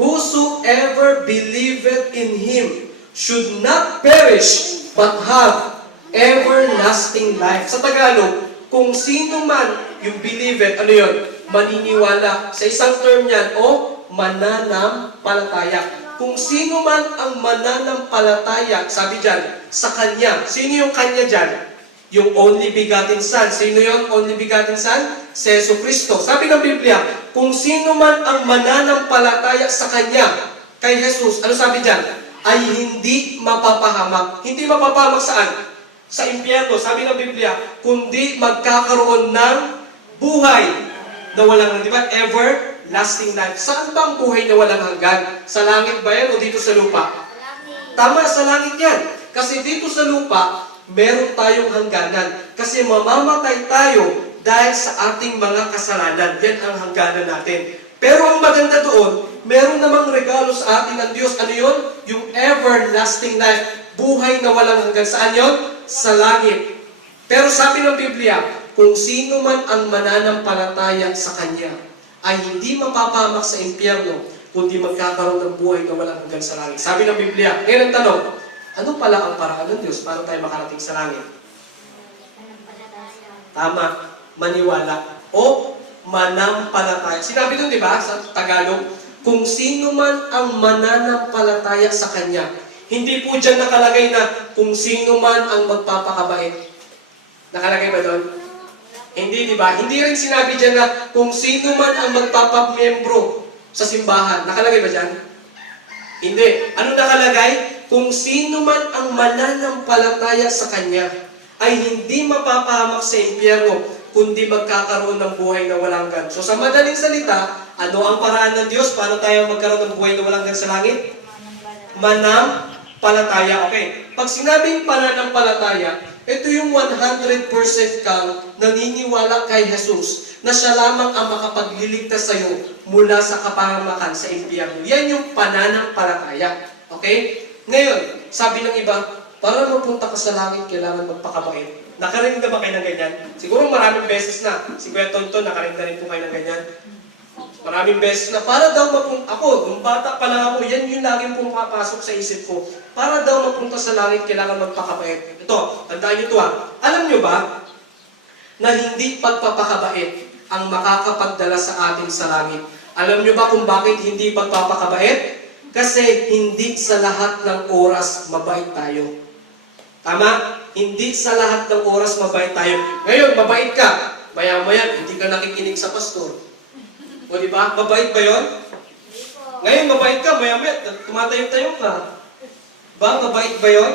whosoever believeth in Him should not perish, but have everlasting life. Sa Tagalog, kung sino man yung believeth, ano yun? Maniniwala. Sa isang term yan, o mananampalataya. Kung sino man ang mananampalataya, sabi dyan, sa Kanya. Sino yung Kanya dyan? Yung only begotten Son. Sino yung only begotten Son? Si Jesucristo. Sabi ng Biblia, kung sino man ang mananampalataya sa Kanya, kay Jesus, ano sabi dyan? Ay hindi mapapahamak. Hindi mapapahamak saan? Sa impyerno. Sabi ng Biblia, kundi magkakaroon ng buhay na walang, di ba? Everlasting life. Saan ba ang buhay na walang hanggan? Sa langit ba yan o dito sa lupa? Tama, sa langit yan. Kasi dito sa lupa, meron tayong hangganan. Kasi mamamatay tayo dahil sa ating mga kasalanan. Yan ang hangganan natin. Pero ang maganda doon, meron namang regalo sa atin ng Diyos. Ano yun? Yung everlasting life. Buhay na walang hanggan. Saan yun? Sa langit. Pero sabi ng Biblia, kung sino man ang mananampalataya sa Kanya, ay hindi mapapahamak sa impyerno, kundi magkakaroon ng buhay na walang hanggan sa langit. Sabi ng Biblia, ngayon ang tanong, ano pala ang paraan ng Diyos? Paano tayo makarating sa langit? Tama, maniwala. O manampalataya. Sinabi doon, di ba, sa Tagalog, kung sino man ang mananampalataya sa Kanya. Hindi po dyan nakalagay na kung sino man ang magpapakabait. Nakalagay ba doon? Hindi, di ba? Hindi rin sinabi dyan na kung sino man ang magpapamiyembro sa simbahan. Nakalagay ba dyan? Hindi. Ano nakalagay? Kung sino man ang mananampalataya sa Kanya ay hindi mapapahamak sa impyerno, kundi magkakaroon ng buhay na walang hanggan. So sa madaling salita, ano ang paraan ng Diyos? Paano tayo magkaroon ng buhay na walang hanggan sa langit? Manampalataya. Okay. Pag sinabing pananampalataya, ito yung 100% kang naniniwala kay Jesus na siya lamang ang makapagliligtas sa iyo mula sa kapahamakan sa impyerno. Yan yung pananampalataya. Okay? Ngayon, sabi ng iba, para mapunta ka sa langit, kailangan magpakabait. Nakarinig na ba kayo ng ganyan? Siguro maraming beses na. Si Kuya Tonton, nakarinig na rin po kayo ng ganyan. Maraming beses na. Para daw ako, nung bata pa lang ako, yan yung laging pumapasok sa isip ko. Para daw mapunta sa langit, kailangan magpakabait. Ito, tandaan nyo ito ha. Alam nyo ba, na hindi pagpapakabait ang makakapagdala sa atin sa langit? Alam nyo ba kung bakit hindi pagpapakabait? Kasi hindi sa lahat ng oras mabait tayo. Tama? Hindi sa lahat ng oras mabait tayo. Ngayon, mabait ka. Maya-maya, hindi ka nakikinig sa pastor. O di ba? Mabait ba yun? Ngayon, mabait ka. Maya-maya, tumatayo-tayo ka. Ba? Mabait ba yun?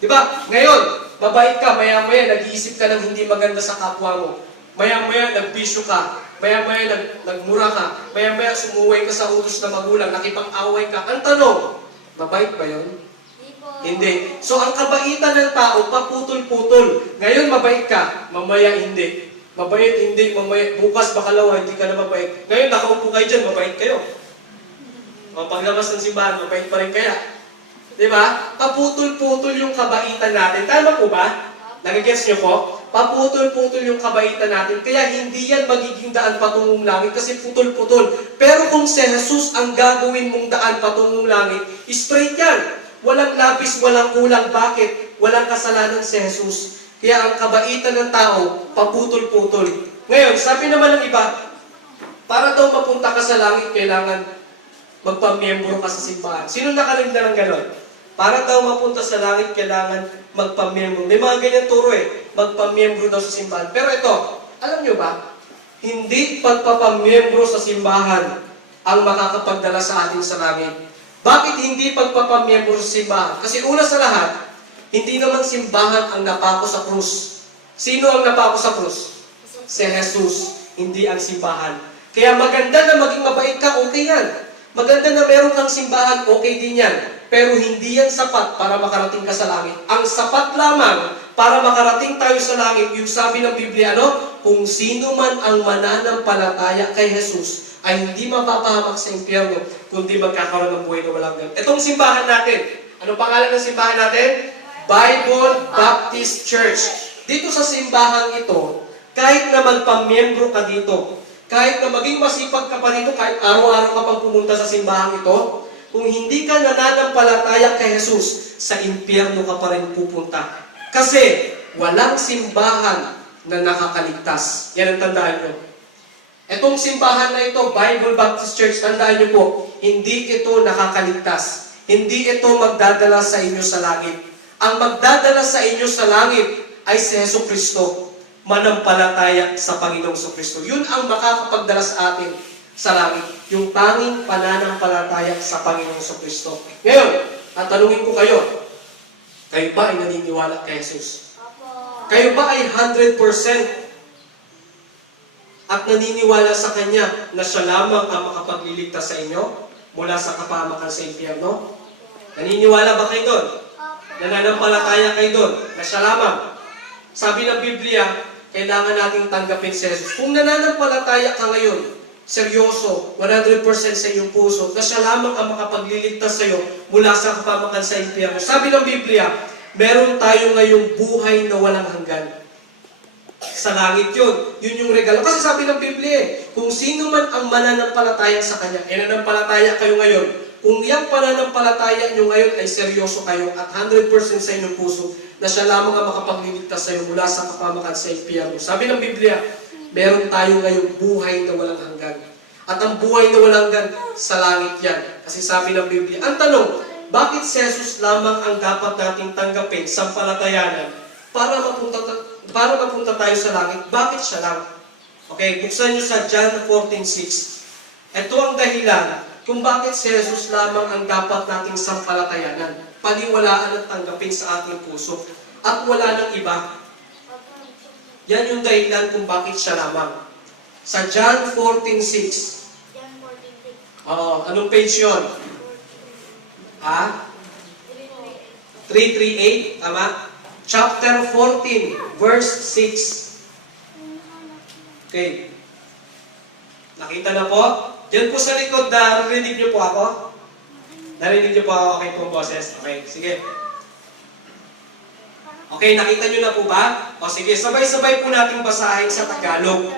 Di ba? Ngayon, mabait ka. Maya-maya, nag-iisip ka ng hindi maganda sa kapwa mo. Maya-maya, nagbisyo ka. Maya-maya, nagmura ka. Maya-maya, sumuway ka sa utos na magulang. Nakipag-away ka. Ang tanong, mabait ba yun? Hindi. So, ang kabaitan ng tao, paputol-putol. Ngayon, mabait ka. Mamaya, hindi. Mabait, hindi. Mamaya, bukas, bakalawa, hindi ka na mabait. Ngayon, nakaupo kayo dyan, mabait kayo. O, paglabas ng simbahan, mabait pa rin kaya. Diba? Paputol-putol yung kabaitan natin. Tama po ba? Nagigets niyo po? Paputol-putol yung kabaitan natin. Kaya hindi yan magiging daan patungong langit kasi putol-putol. Pero kung si Jesus ang gagawin mong daan patungong langit, straight yan. Walang lapis, walang kulang. Bakit? Walang kasalanan si Jesus. Kaya ang kabaitan ng tao, paputol-putol. Ngayon, sabi naman ng iba, para daw mapunta ka sa langit, kailangan magpamiyembro ka sa simbahan. Sino nakaligda ng gano'n? Para daw mapunta sa langit, kailangan magpamiyembro. May mga ganyan turo magpamiyembro daw sa simbahan. Pero ito, alam nyo ba? Hindi pagpapamiyembro sa simbahan ang makakapagdala sa atin sa langit. Bakit hindi pagpapamiyembro sa simbahan? Kasi una sa lahat, hindi naman simbahan ang napako sa krus. Sino ang napako sa krus? Si Jesus, hindi ang simbahan. Kaya maganda na maging mabait ka, okay yan. Maganda na meron kang simbahan, okay din yan. Pero hindi yan sapat para makarating ka sa langit. Ang sapat lamang para makarating tayo sa langit, yung sabi ng Biblia, kung sino man ang mananampalataya kay Jesus, ay hindi mapapahamak sa impyerno, kundi magkakaroon ng buhay na walang hanggan. Itong simbahan natin, ano pangalan ng simbahan natin? Bible Baptist Church. Dito sa simbahan ito, kahit na magpamiyembro ka dito, kahit na maging masipag ka pa dito, kahit araw-araw ka pang pumunta sa simbahan ito, kung hindi ka nananampalataya kay Jesus, sa impyerno ka pa rin pupunta. Kasi walang simbahan na nakakaligtas. Yan ang tandaan nyo. Itong simbahan na ito, Bible Baptist Church, tandaan nyo po, hindi ito nakakaligtas. Hindi ito magdadala sa inyo sa langit. Ang magdadala sa inyo sa langit ay si Jesu Kristo. Manampalataya sa Panginoong Kristo. Yun ang makakapagdala sa atin sa langit. Yung tanging pananampalataya sa Panginoong Kristo. Ngayon, tatanungin ko kayo, kayo ba ay naniniwala kay Jesus? Kayo ba ay 100% at naniniwala sa Kanya na siya lamang ang makapagliligtas sa inyo mula sa kapahamakan sa impyerno? Naniniwala ba kayo doon? Nananampalataya kayo doon na siya lamang? Sabi ng Biblia, kailangan nating tanggapin si Jesus. Kung nananampalataya ka ngayon, seryoso, 100% sa iyong puso, na siya lamang ang makapagliligtas sa iyo mula sa kapahamakan sa impyerno. Sabi ng Biblia, meron tayo ngayong buhay na walang hanggan. Sa langit yun. Yun yung regalo. Kasi sabi ng Biblia, kung sino man ang mananampalataya sa Kanya, nananampalataya kayo ngayon, kung yung pananampalataya nyo ngayon ay seryoso kayo at 100% sa inyong puso, na siya lamang ang makapagliligtas sa iyo mula sa kapahamakan sa impyerno. Sabi ng Biblia, meron tayo ngayong buhay na walang hanggan. At ang buhay na walang hanggan, sa langit yan. Kasi sabi ng Biblia, ang tanong, bakit si Jesus lamang ang dapat nating tanggapin sa palatayanan para mapunta tayo sa langit? Bakit siya lang? Okay, buksan nyo sa John 14:6. Ito ang dahilan kung bakit si Jesus lamang ang dapat nating sampalatayanan, paniwalaan at tanggapin sa ating puso. At wala nang iba. Yan yung dahilan kung bakit siya lamang. Sa John 14:6. Anong page yun? 338, tama? Chapter 14, verse 6. Okay. Nakita na po? Diyan po sa likod, narinig niyo po ako? Narinig niyo po ako, okay pong boses? Okay, sige. Okay, nakita nyo na po ba? O sige, sabay-sabay po nating basahin sa Tagalog.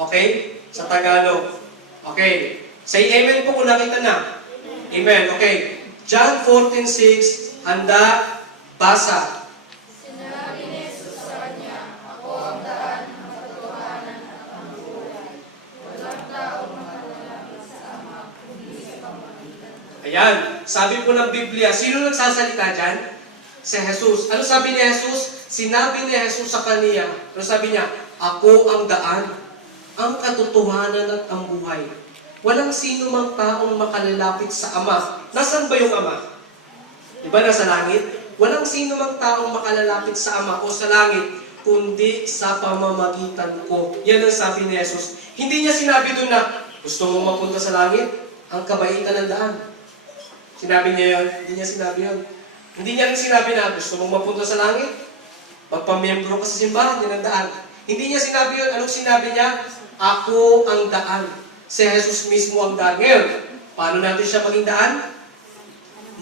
Okay? Sa Tagalog. Okay. Say amen po kung nakita na. Amen. Okay. John 14:6, handa, basa. Sinabi ni Jesus sa kanya, ako ang daan, ang katotohanan at ang buhay. Walang taong makakalapit sa Ama, kundi sa pamamagitan ko. Ayan. Sabi po ng Biblia, sino nagsasalita dyan? Si Jesus. Ano sabi ni Jesus? Sinabi ni Jesus sa kanya, ano sabi niya? Ako ang daan, ang katotohanan at ang buhay. Walang sino mang taong makalalapit sa Ama. Nasaan ba yung Ama? Diba nasa langit? Walang sino mang taong makalalapit sa Ama o sa langit, kundi sa pamamagitan ko. Yan ang sabi ni Jesus. Hindi niya sinabi doon na, gusto mo mapunta sa langit? Ang kabaitan ng daan. Sinabi niya yun? Hindi niya sinabi yun. Hindi niya rin sinabi na, gusto mong mapunta sa langit? Magpamiyembro ka sa simbahan, yan ang daan. Hindi niya sinabi yun. Anong sinabi niya? Ako ang daan. Si Jesus mismo ang daan. Ngayon, paano natin siya maging daan?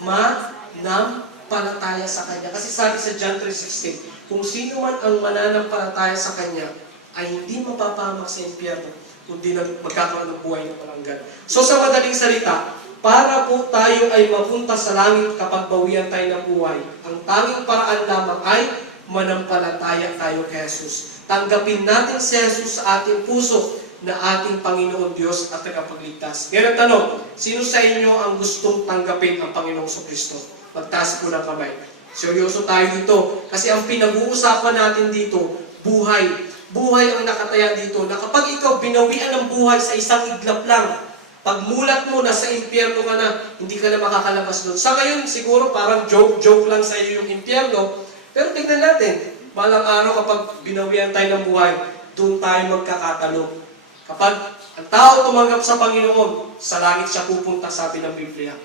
Manampalataya sa Kanya. Kasi sabi sa John 3:16, kung sino man ang mananampalataya sa Kanya, ay hindi mapapahamak sa impyerno, kundi magkakaroon ng buhay na palanggan. So sa madaling salita, para po tayo ay mapunta sa langit kapag bawian tayo ng buhay, ang tanging paraan lamang ay manampalataya tayo kay Jesus. Tanggapin natin si Jesus sa ating puso na ating Panginoon Diyos at tagapagligtas. Ngayon ang tanong, sino sa inyo ang gustong tanggapin ang Panginoong Kristo? Magtaas po ng kamay. Seryoso tayo dito. Kasi ang pinag-uusapan natin dito, buhay. Buhay ang nakataya dito. Na kapag ikaw binawian ng buhay sa isang iglap lang, pagmulat mo na sa impyerno ka na, hindi ka na makakalabas doon. Sa ngayon, siguro parang joke lang sa iyo yung impyerno. Pero tingnan natin, balang araw kapag binawian tayo ng buhay, doon tayo magkakatalog. Kapag ang tao tumanggap sa Panginoon, sa langit siya pupunta, sabi ng Biblia.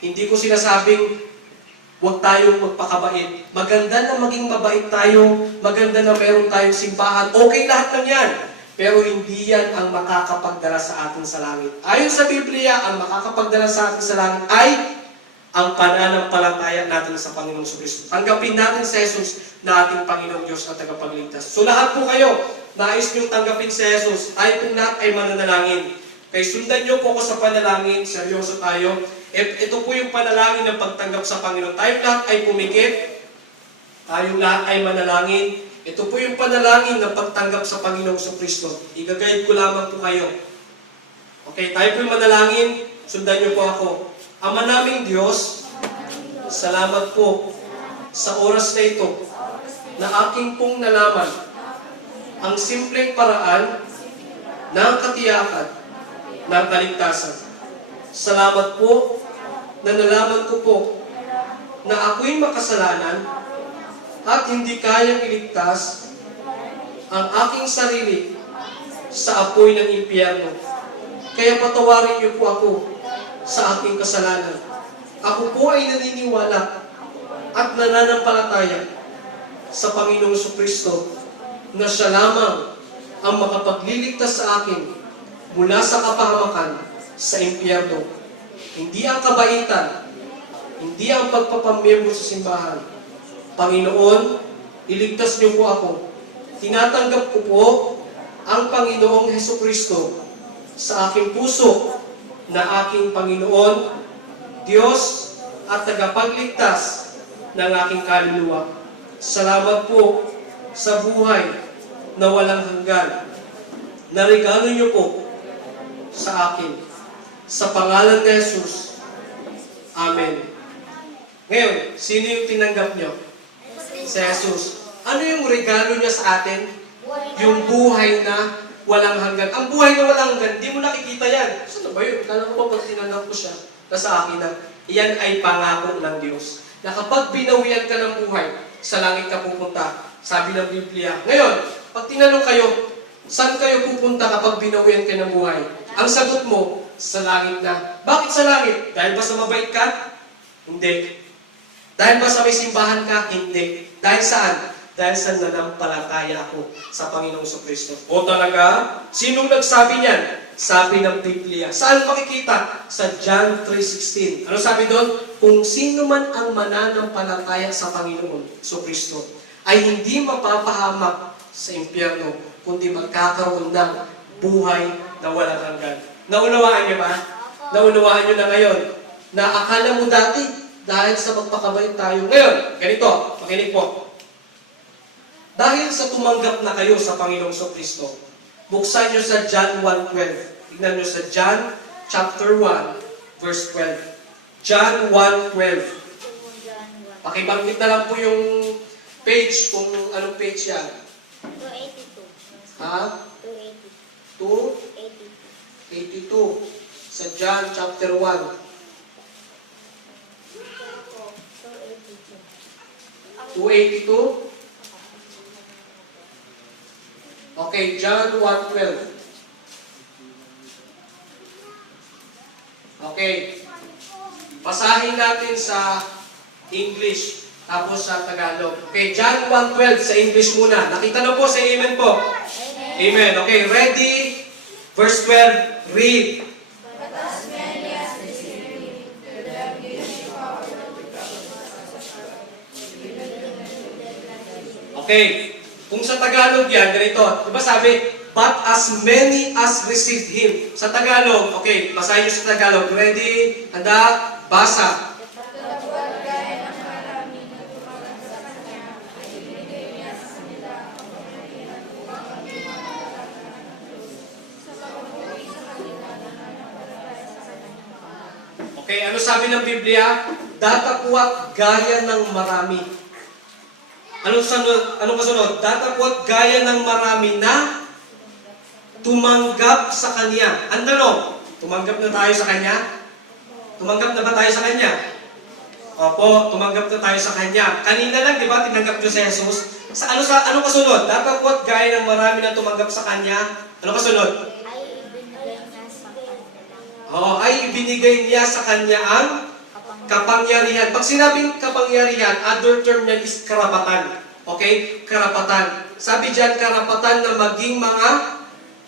Hindi ko sinasabing huwag tayong magpakabait. Maganda na maging mabait tayo, maganda na meron tayong simbahan, okay lahat ng yan. Pero hindi yan ang makakapagdala sa atin sa langit. Ayon sa Biblia, ang makakapagdala sa atin sa langit ay ang pananampalataya natin sa Panginoong Kristo. Tanggapin natin si Jesus na ating Panginoong Diyos at tagapagligtas. So lahat po kayo, nais niyong tanggapin si Jesus, tayo pong lahat ay mananalangin. Kaya sundan niyo po ako sa panalangin, seryoso tayo. Ito po yung panalangin ng pagtanggap sa Panginoon. Tayong lahat ay pumikit, tayong lahat ay manalangin. Ito po yung panalangin ng pagtanggap sa Panginoong Kristo. Igagayad ko lamang po kayo. Okay, tayo po yung manalangin, sundan niyo po ako. Ama naming Diyos, salamat po sa oras na ito na aking pong nalaman ang simpleng paraan ng katiyakan ng kaligtasan. Salamat po na nalaman ko po na ako'y makasalanan at hindi kayang iligtas ang aking sarili sa apoy ng impyerno. Kaya patawarin niyo po ako sa aking kasalanan. Ako po ay naniniwala at nananampalataya sa Panginoong Kristo na siya lamang ang makapagliligtas sa akin mula sa kapahamakan sa impyerno. Hindi ang kabaitan, hindi ang pagpapamiyembro sa simbahan. Panginoon, iligtas niyo po ako. Tinatanggap ko po ang Panginoong Hesukristo sa aking puso na aking Panginoon, Diyos at tagapagligtas ng aking kaluluwa. Salamat po sa buhay na walang hanggan na regalo niyo po sa akin. Sa pangalan ni Jesus. Amen. Ngayon, sino yung tinanggap niyo? Si Jesus. Ano yung regalo niya sa atin? Yung buhay na walang hanggan. Ang buhay na walang hanggan, di mo nakikita yan. Saan ba yun? Kala ko ba pag tinanggap ko siya, nasa akin na, iyan ay pangako ng Diyos. Na kapag binawian ka ng buhay, sa langit ka pupunta. Sabi ng Biblia. Ngayon, pag tinanong kayo, saan kayo pupunta kapag binawian ka ng buhay? Ang sagot mo, sa langit na. Bakit sa langit? Dahil ba sa mabait ka? Hindi. Dahil ba sa may simbahan ka? Hindi. Dahil saan? Dahil sa nanampalataya ako sa Panginoong Kristo. O talaga? Sinong nagsabi niyan? Sabi ng Biblia. Saan makikita? Sa John 3:16. Ano sabi doon? Kung sino man ang mananampalataya sa Panginoon Kristo, ay hindi mapapahamak sa impyerno, kundi magkakaroon ng buhay na walang hanggan. Naunawaan niyo ba? Naunawaan niyo na ngayon na akala mo dati dahil sa magpakabait tayo. Ngayon, ganito, makinig po. Dahil sa tumanggap na kayo sa Panginoong Kristo, buksan niyo sa John 1:12. Tignan niyo sa John chapter 1, verse 12. John 1:12. Pakibanggit na lang po yung page, kung anong page yan. 282. Ha? 282. 2:82. Sa John chapter 1. 2:82. Okay, John 1:12. Okay. Basahin natin sa English, tapos sa Tagalog. Okay, John 1:12 sa English muna. Nakita na po sa amen po. Amen. Okay, ready? Verse 12, read. But as many as receive him, to them gives he power to become Okay, kung sa Tagalog yan, ganito. Diba sabi, but as many as received him. Sa Tagalog, okay, basahin nyo sa Tagalog. Ready? Handa? Basa. Sapagkat gaya ng marami na tumagal sa kanya, ay ibinigay niya sa kanila ang kapangyarihan upang maging mga anak ng Diyos, sa pagpupuri sa kanila na nananampalataya sa kanyang pangalan. Okay, ano sabi ng Biblia? Datakwat gaya ng marami. Anong kasunod? Datakwat gaya ng marami na tumanggap sa Kanya. Ang tanong, tumanggap na tayo sa Kanya? Tumanggap na ba tayo sa Kanya? Opo, tumanggap na tayo sa Kanya. Kanina lang, di ba, tinanggap nyo si Jesus? Anong kasunod? Datakwat gaya ng marami na tumanggap sa Kanya. Anong kasunod? Ay ibinigay niya sa kanya ang Kapangyarihan. Pag sinabing kapangyarihan, other term niyan is karapatan. Okay? Karapatan. Sabi diyan, karapatan na maging mga,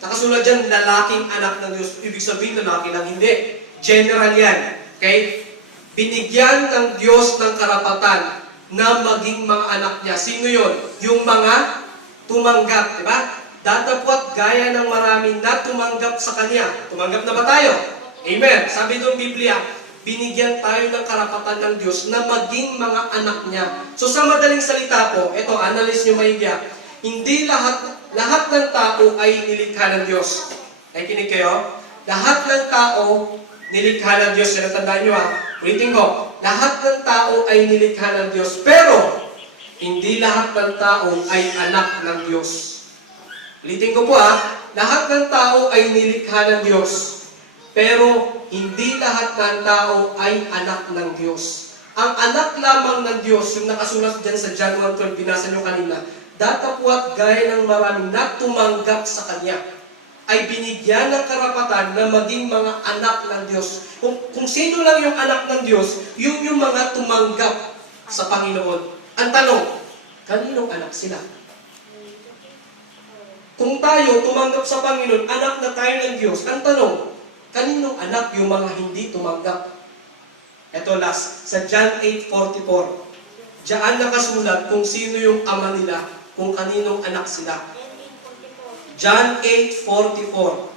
nakasulat diyan, lalaking anak ng Diyos. Ibig sabihin, lalaki lang hindi. General yan. Okay? Binigyan ng Diyos ng karapatan na maging mga anak niya. Sino yon? Yung mga tumanggap. Diba? Datapwat gaya ng marami na tumanggap sa Kanya. Tumanggap na ba tayo? Amen. Sabi doon Biblia, binigyan tayo ng karapatan ng Diyos na maging mga anak niya. So sa madaling salita po, ito, analyze nyo maigi. Hindi lahat ng tao ay nilikha ng Diyos. Nakikinig kayo? Lahat ng tao nilikha ng Diyos. Yan ang tandaan nyo Ulitin ko. Lahat ng tao ay nilikha ng Diyos. Pero, hindi lahat ng tao ay anak ng Diyos. Ulitin ko po lahat ng tao ay nilikha ng Diyos. Pero, hindi lahat ng tao ay anak ng Diyos. Ang anak lamang ng Diyos, yung nakasulat dyan sa John 1:12, binasa nyo kanina, datapwat gaya ng marami na tumanggap sa Kanya, ay binigyan ng karapatan na maging mga anak ng Diyos. Kung sino lang yung anak ng Diyos, yun yung mga tumanggap sa Panginoon. Ang tanong, kaninong anak sila? Kung tayo tumanggap sa Panginoon, anak na tayo ng Diyos, ang tanong, kaninong anak yung mga hindi tumanggap? Ito last, sa John 8:44. Diyan nakasulat kung sino yung ama nila, kung kaninong anak sila. John 8:44.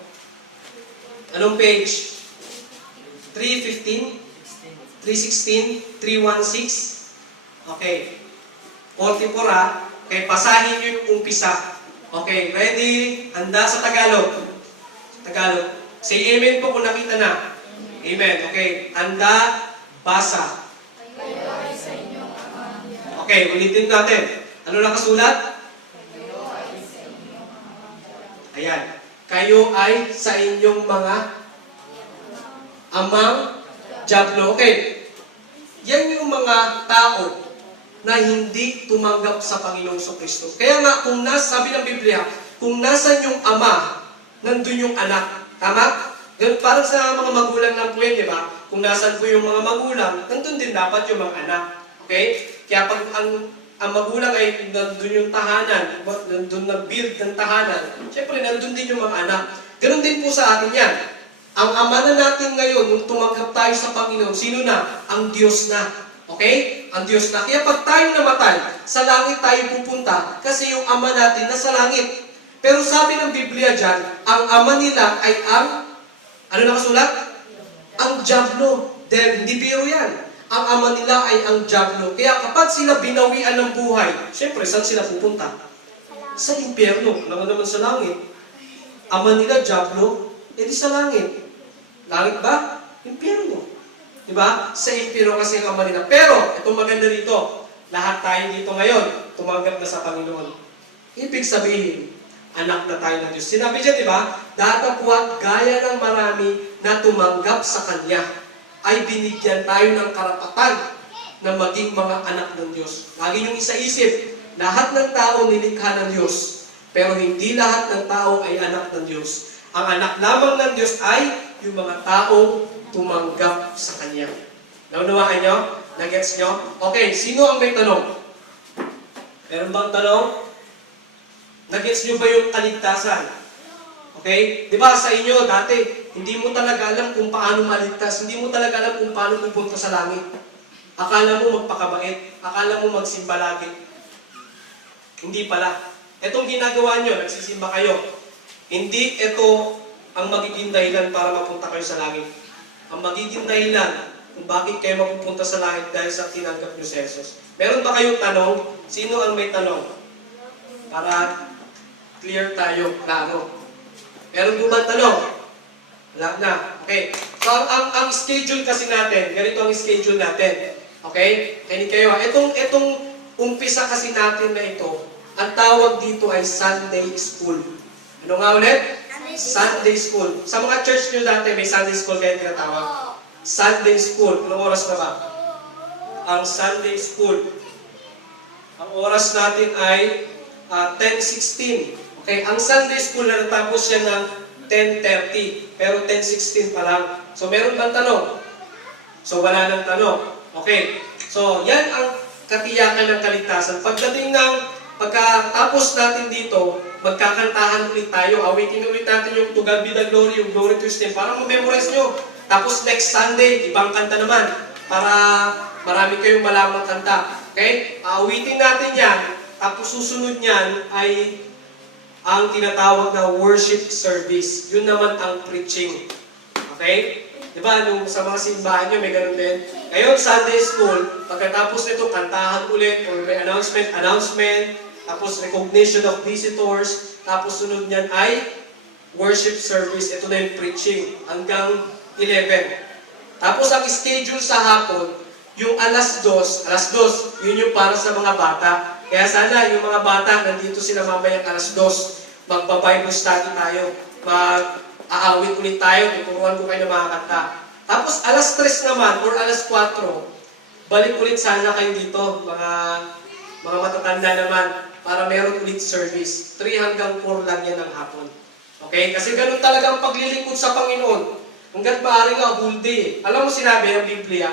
Anong page? 315? 316? 316? Okay. 44 Okay, pasahin nyo yung umpisa. Okay, ready? Handa sa Tagalog. Tagalog. Say amen po kung nakita na. Amen. Okay. Handa, basa. Kayo ay sa inyong ama. Okay, ulitin natin. Ano nakasulat? Kayo ay sa inyong ama. Ayan. Kayo ay sa inyong mga amang Diablo. Okay. Yan yung mga tao na hindi tumanggap sa Panginoong Kristo. Kaya nga, kung sabi ng Biblia, kung nasan yung ama, nandun yung anak. Tama? Ganun, parang sa mga magulang ng puwet, di ba? Kung nasan po yung mga magulang, nandun din dapat yung mga anak. Okay? Kaya pag ang magulang ay nandun yung tahanan, nandun na build ng tahanan, syempre nandun din yung mga anak. Ganun din po sa atin yan. Ang ama na natin ngayon, nung tumanggap tayo sa Panginoon, sino na? Ang Diyos na. Okay? Ang Diyos na. Kaya pag tayo namatay, sa langit tayo pupunta kasi yung ama natin nasa langit. Pero sabi ng Biblia dyan, ang ama nila ay ang, ano nakasulat? Ang diablo. Then, hindi biro yan. Ang ama nila ay ang diablo. Kaya kapag sila binawian ng buhay, syempre, saan sila pupunta? Sa impyerno. Alam naman sa langit. Ama nila, diablo, edi sa langit. Langit ba? Impyerno. Diba? Sa impyerno kasi ang ama nila. Pero, itong maganda dito, lahat tayo dito ngayon, tumanggap na sa Panginoon. Ibig sabihin, anak na tayo ng Diyos. Sinabi dyan, di ba? Datapwat gaya ng marami na tumanggap sa Kanya, ay binigyan tayo ng karapatan na maging mga anak ng Diyos. Lagi niyong isaisip, lahat ng tao nilikha ng Diyos, pero hindi lahat ng tao ay anak ng Diyos. Ang anak lamang ng Diyos ay yung mga taong tumanggap sa Kanya. Naunawaan niyo? Nagets niyo? Okay, sino ang may tanong? Meron bang tanong? Nagets niyo ba yung kaligtasan? Okay? Di ba sa inyo dati, hindi mo talaga alam kung paano maligtas, hindi mo talaga alam kung paano pupunta sa langit. Akala mo magpakabait, akala mo magsimba lagi. Hindi pala. Itong ginagawa nyo, nagsisimba kayo, hindi ito ang magiging dahilan para mapunta kayo sa langit. Ang magiging dahilan kung bakit kayo mapupunta sa langit dahil sa tinanggap nyo si Jesus. Meron ba kayong tanong? Sino ang may tanong? Para clear tayo, klaro. Meron po ba tanong? Wala na. Okay. So, ang schedule kasi natin, ganito ang schedule natin. Okay? Kinig kayo. Itong umpisa kasi natin na ito, ang tawag dito ay Sunday School. Ano nga ulit? Sunday School. Sa mga church nyo dati, may Sunday School kayo tinatawag. Sunday School. Anong oras na ba? Ang Sunday School. Ang oras natin ay 10:16. Okay, ang Sunday School na natapos yan ng 10:30, pero 10:16 pa lang. So, meron bang tanong? So, wala nang tanong. Okay, so, yan ang katiyakan ng kaligtasan. Pagkatapos natin dito, magkakantahan ulit tayo. Awitin ulit natin yung To God Be the Glory, yung Glory to His Name, para ma-memorize nyo. Tapos next Sunday, ibang kanta naman, para marami kayong malamang kanta. Okay, awitin natin yan. Tapos susunod niyan ay ang tinatawag na worship service. Yun naman ang preaching. Okay? Diba, nung sa mga simbahan nyo, may ganun din. Ngayon, Sunday School, pagkatapos nito, kantahan ulit, or may announcement, tapos recognition of visitors, tapos sunod niyan ay worship service. Ito na yung preaching, hanggang 11. Tapos ang schedule sa hapon, yung alas 2, yun yung para sa mga bata. Kaya sana yung mga bata, nandito sila mamayang alas 2, magpa-Bible study tayo, mag-aawit ulit tayo, tuturuan ko kayo ng mga kanta. Tapos alas 3 naman, or alas 4, balik ulit sana kayo dito, mga matatanda naman, para meron ulit service. 3 hanggang 4 lang yan ng hapon. Okay? Kasi ganun talaga ang paglilingkod sa Panginoon. Hanggat maaari nga whole day. Alam mo sinabi ng Biblia,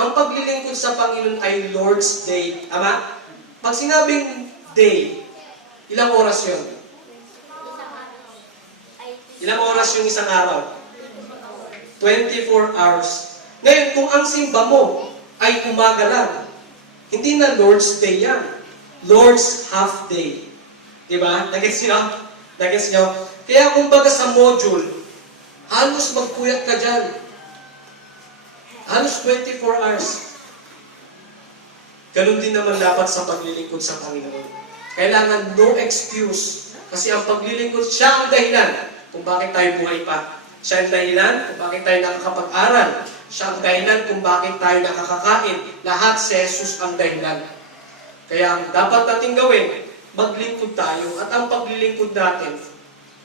ang paglilingkod sa Panginoon ay Lord's Day. Tama? Pag sinabing day, ilang oras yun? Ilang oras yung isang araw? 24 hours. Ngayon, kung ang simba mo ay umaga lang, hindi na Lord's Day yan. Lord's half day. Diba? Nagets nyo? Kaya kumbaga sa module, halos magpuyat ka dyan. Halos 24 hours. Ganun din naman dapat sa paglilingkod sa Panginoon. Kailangan no excuse. Kasi ang paglilingkod, siya ang dahilan kung bakit tayo buhay pa. Siya ang dahilan kung bakit tayo nakakapag-aral. Siya ang dahilan kung bakit tayo nakakakain. Lahat si Jesus ang dahilan. Kaya ang dapat natin gawin, maglingkod tayo. At ang paglilingkod natin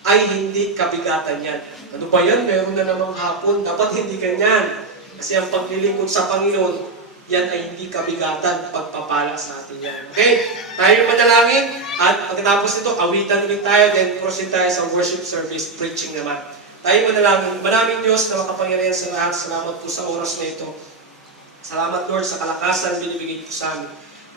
ay hindi kabigatan yan. Ano ba yan? Meron na namang hapon. Dapat hindi ganyan. Kasi ang paglilingkod sa Panginoon, yan ay hindi kabigatan, pagpapala sa atin yan. Okay? Tayo manalangin. At pagkatapos nito, awitan ulit tayo. Then proceed tayo sa worship service, preaching naman. Tayo manalangin. Maraming Diyos na makapangyarihan sa lahat. Salamat po sa oras na ito. Salamat Lord sa kalakasan binibigay po sa amin.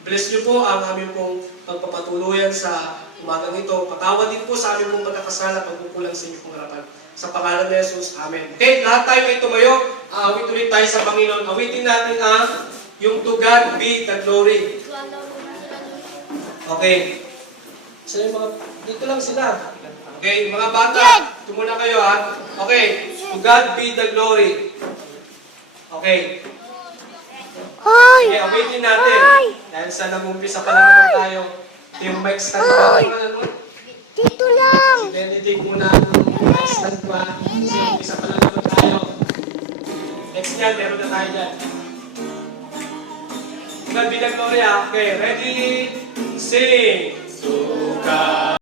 Bless niyo po ang aming pong pagpapatuluyan sa umagang ito. Patawad din po sa aming pong pagkakasala, pagkukulang sa inyong harapan. Sa pangalan ni Jesus. Amen. Okay, lahat tayo ay tumayo. Awit ulit tayo sa Panginoon. Awitin natin ang Yung to God be the glory. Okay. So yung mga, dito lang sila. Okay, mga bata, tumuna kayo ha. Okay, to God be the glory. Okay. Sige, awaitin natin. Dahil sa nag-umpisa pa lang naman tayo. Ito yung mic stand pa. Dito lang. Si Benedict muna ang mic stand pa. Kasi umpisa pa lang naman tayo. Next niyan, meron na tayo dyan. To God be the glory ha. Okay, ready? Sing. To God.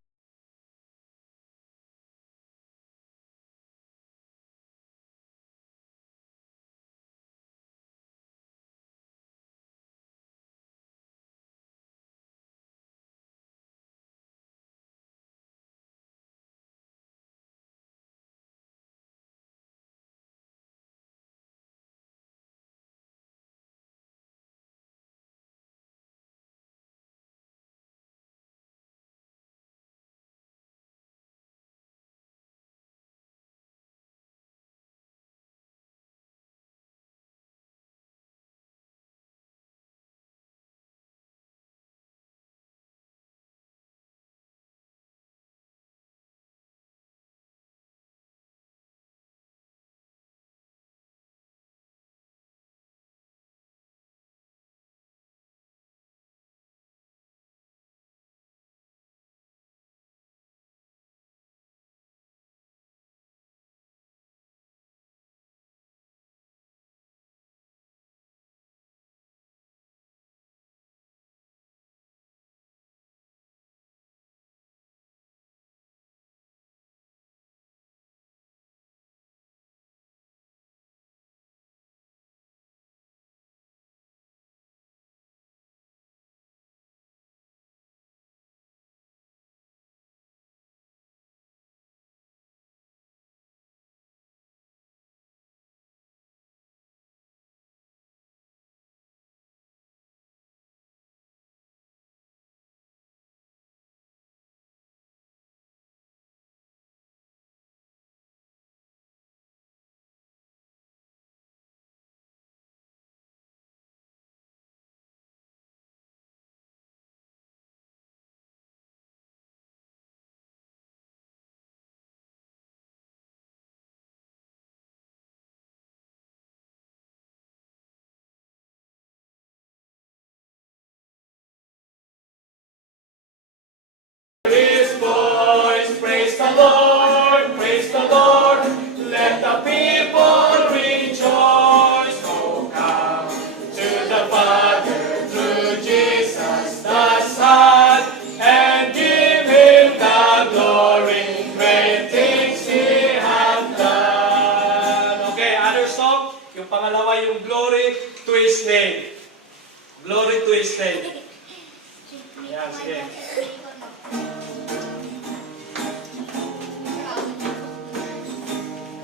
His voice, praise the Lord, praise the Lord. Let the people rejoice. Oh, come to the Father through Jesus the Son, and give Him the glory. Great things He hath done. Okay, other song. Yung pangalawa, yung glory to His name. Glory to His name. Yan, sige.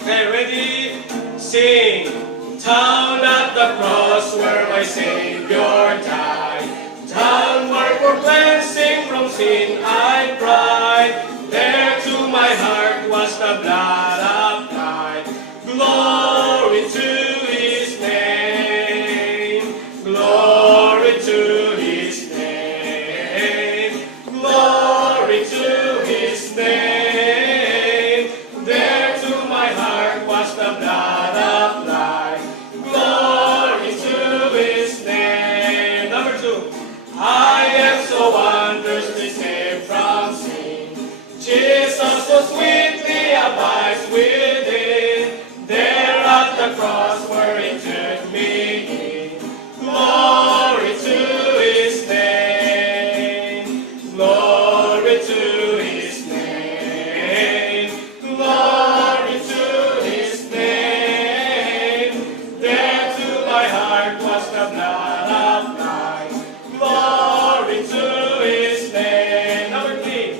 Okay, ready? Sing. Down at the cross where my Savior died. Downward for cleansing from sin I cried. There to my heart was the blood applied. Glory to His name. Glory to His name. Glory to His name. There to my heart was the blood applied. Glory to His name. Number 2. I am so wondrously saved from sin. Jesus so sweetly abides within. There at the cross where He took me in. Glory to His name. Glory to His name. Glory to His name. There to my heart was the blood applied. Glory to His name. Number 3.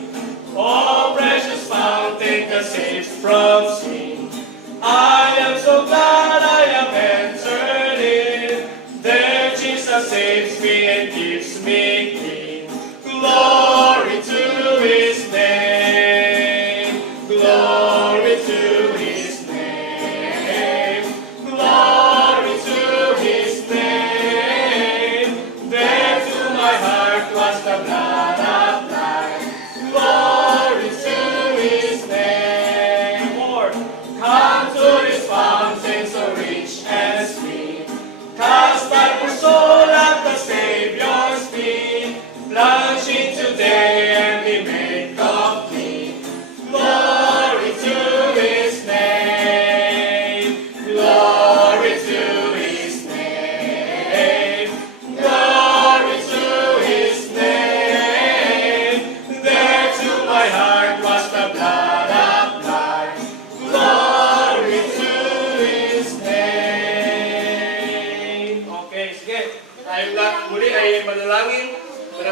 Oh, precious fountain that saves from sin. I am so glad I have entered in. There Jesus saves me and gives me clean. Glory to His name. Glory to His name. Glory to His name.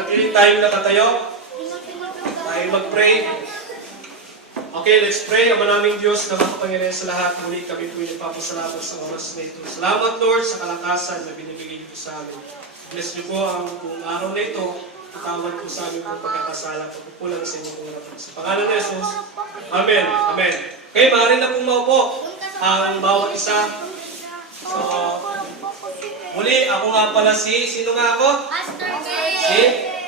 Nag-iling tayo nakatayo. Tayo mag-pray. Okay, let's pray. Ama naming Diyos na makapangyarihan sa lahat. Muli kami po nagpapasalamat sa oras na ito. Salamat Lord sa kalakasan na binibigay niyo sa amin. Bless niyo po ang buong araw na ito. Patawad po sa amin kung pagkakasala. Pagkukulang sa inyong harapan. Sa pangalan ni Jesus. Amen. Amen. Okay, maaari na pong maupo ang bawat isa. So, muli, ako nga pala sino nga ako? Si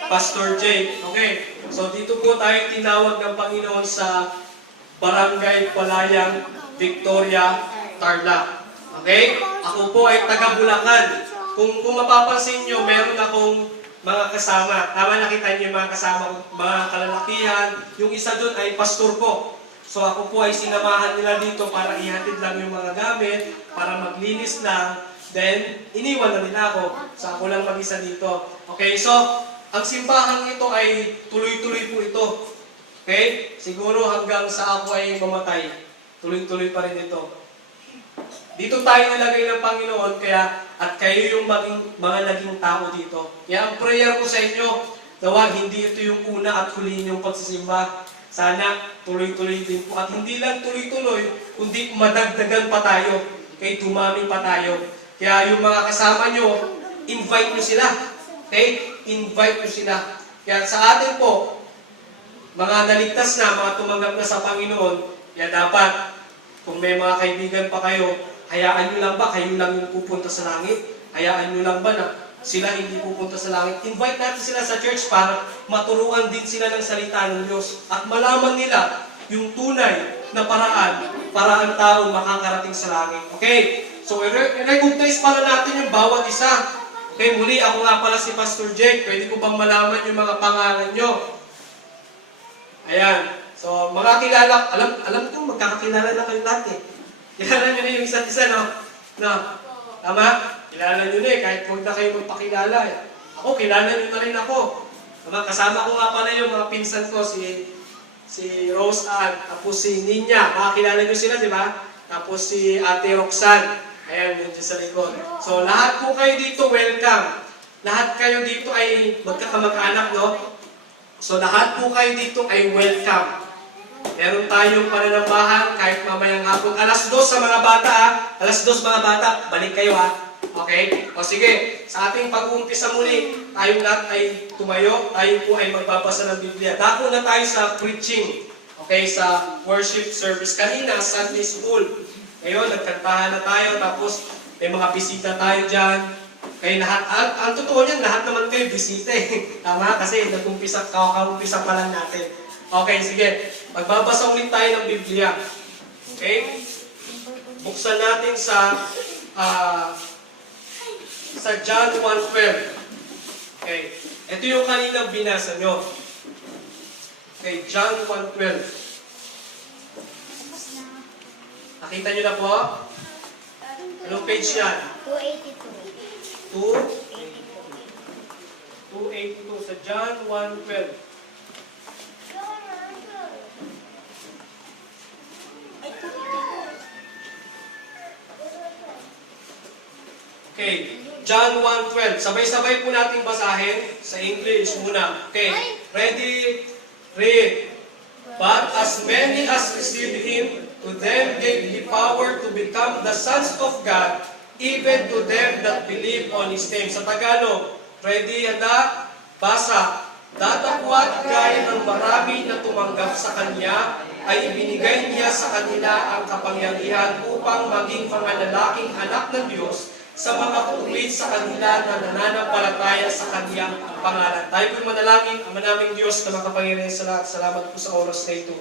Pastor Jake. Okay. So dito po tayo tinawag ng Panginoon sa Barangay Palayang, Victoria, Tarlac. Okay? Ako po ay taga Bulacan. Kung mapapansin nyo, meron akong mga kasama. Tama, nakita nyo yung mga kasama ko, mga kalalakihan. Yung isa doon ay pastor ko. So ako po ay sinamahan nila dito para ihatid lang yung mga gamit, para maglinis lang. Then, iniwan na nila ako. So ako lang mag-isa dito. Okay, so ang simbahan ito ay tuloy-tuloy po ito. Okay? Siguro hanggang sa ako ay mamatay, tuloy-tuloy pa rin ito. Dito tayo nilagay ng Panginoon, kaya at kayo yung mga naging tao dito. Kaya ang prayer ko sa inyo, nawa hindi ito yung una at huli yung pagsisimba. Sana tuloy-tuloy din po. At hindi lang tuloy-tuloy, kundi madagdagan pa tayo. Okay? Dumami pa tayo. Kaya yung mga kasama nyo, invite nyo sila. Okay? Invite nyo sila. Kaya sa atin po, mga naligtas na, mga tumanggap na sa Panginoon, kaya dapat, kung may mga kaibigan pa kayo, hayaan nyo lang ba, kayo lang yung pupunta sa langit? Hayaan nyo lang ba na sila hindi pupunta sa langit? Invite natin sila sa church para maturuan din sila ng salita ng Diyos at malaman nila yung tunay na paraan para ang tao makakarating sa langit. Okay? So, i-recognize pala natin yung bawat isa. Okay, muli, ako nga pala si Pastor Jake. Pwede ko bang malaman yung mga pangalan nyo? Ayan. So, mga kilala, alam ko, magkakakilala na kayo lahat eh. Kilala nyo na yung isa't isa, no? No? Tama? Kilala nyo na eh, kahit huwag na kayo magpakilala eh. Ako, kilala nyo na rin ako. Tama? Kasama ko nga pala yung mga pinsan ko, si Rose Ann, tapos si Ninya. Makakilala nyo sila, di ba? Tapos si Ate Roxanne. Ayan, yun dyan sa likod. So, lahat po kayo dito, welcome. Lahat kayo dito ay magkakamag-anak, no? So, lahat po kayo dito ay welcome. Meron tayong pananambahan kahit mamayang hapon. Alas 2 sa mga bata, ha? Alas 2 mga bata, balik kayo, ha? Okay? O sige, sa ating pag-uumpisa muli, tayong lahat ay tumayo, tayo po ay magbabasa ng Biblia. Dako na tayo sa preaching. Okay, sa worship service. Kanina, Sunday school. Ngayon, nagkantahan na tayo, tapos may mga bisita tayo dyan. Kaya lahat, ang totoo niyan, lahat naman kayo bisita eh. Tama? Kasi nag-umpisa pa lang natin. Okay, sige. Magbabasa ulit tayo ng Biblia. Okay? Buksan natin sa John 1:12. Okay. Ito yung kaninang binasa nyo. Okay, John 1:12. Nakita nyo na po? Anong page yan? 282. 282 sa John 1:12. Okay, John 1:12. Sabay-sabay po natin basahin sa English muna. Okay, ready? Read. But as many as received Him, to them gave He power to become the sons of God, even to them that believe on His name. Sa Tagalog, ready, handa, basa. Datapwat gaya ng marami na tumanggap sa Kanya, ay ibinigay Niya sa kanila ang kapangyarihan upang maging mga lalaking anak ng Diyos sa mga tuwid sa kanila na nananampalataya sa Kanyang pangalan. Tayo po'y manalangin, Ama naming Diyos na makapangyarihan sa lahat. Salamat po sa oras na ito.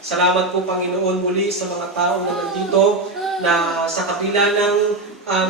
Salamat po, Panginoon, muli sa mga tao na nandito na sa kabila ng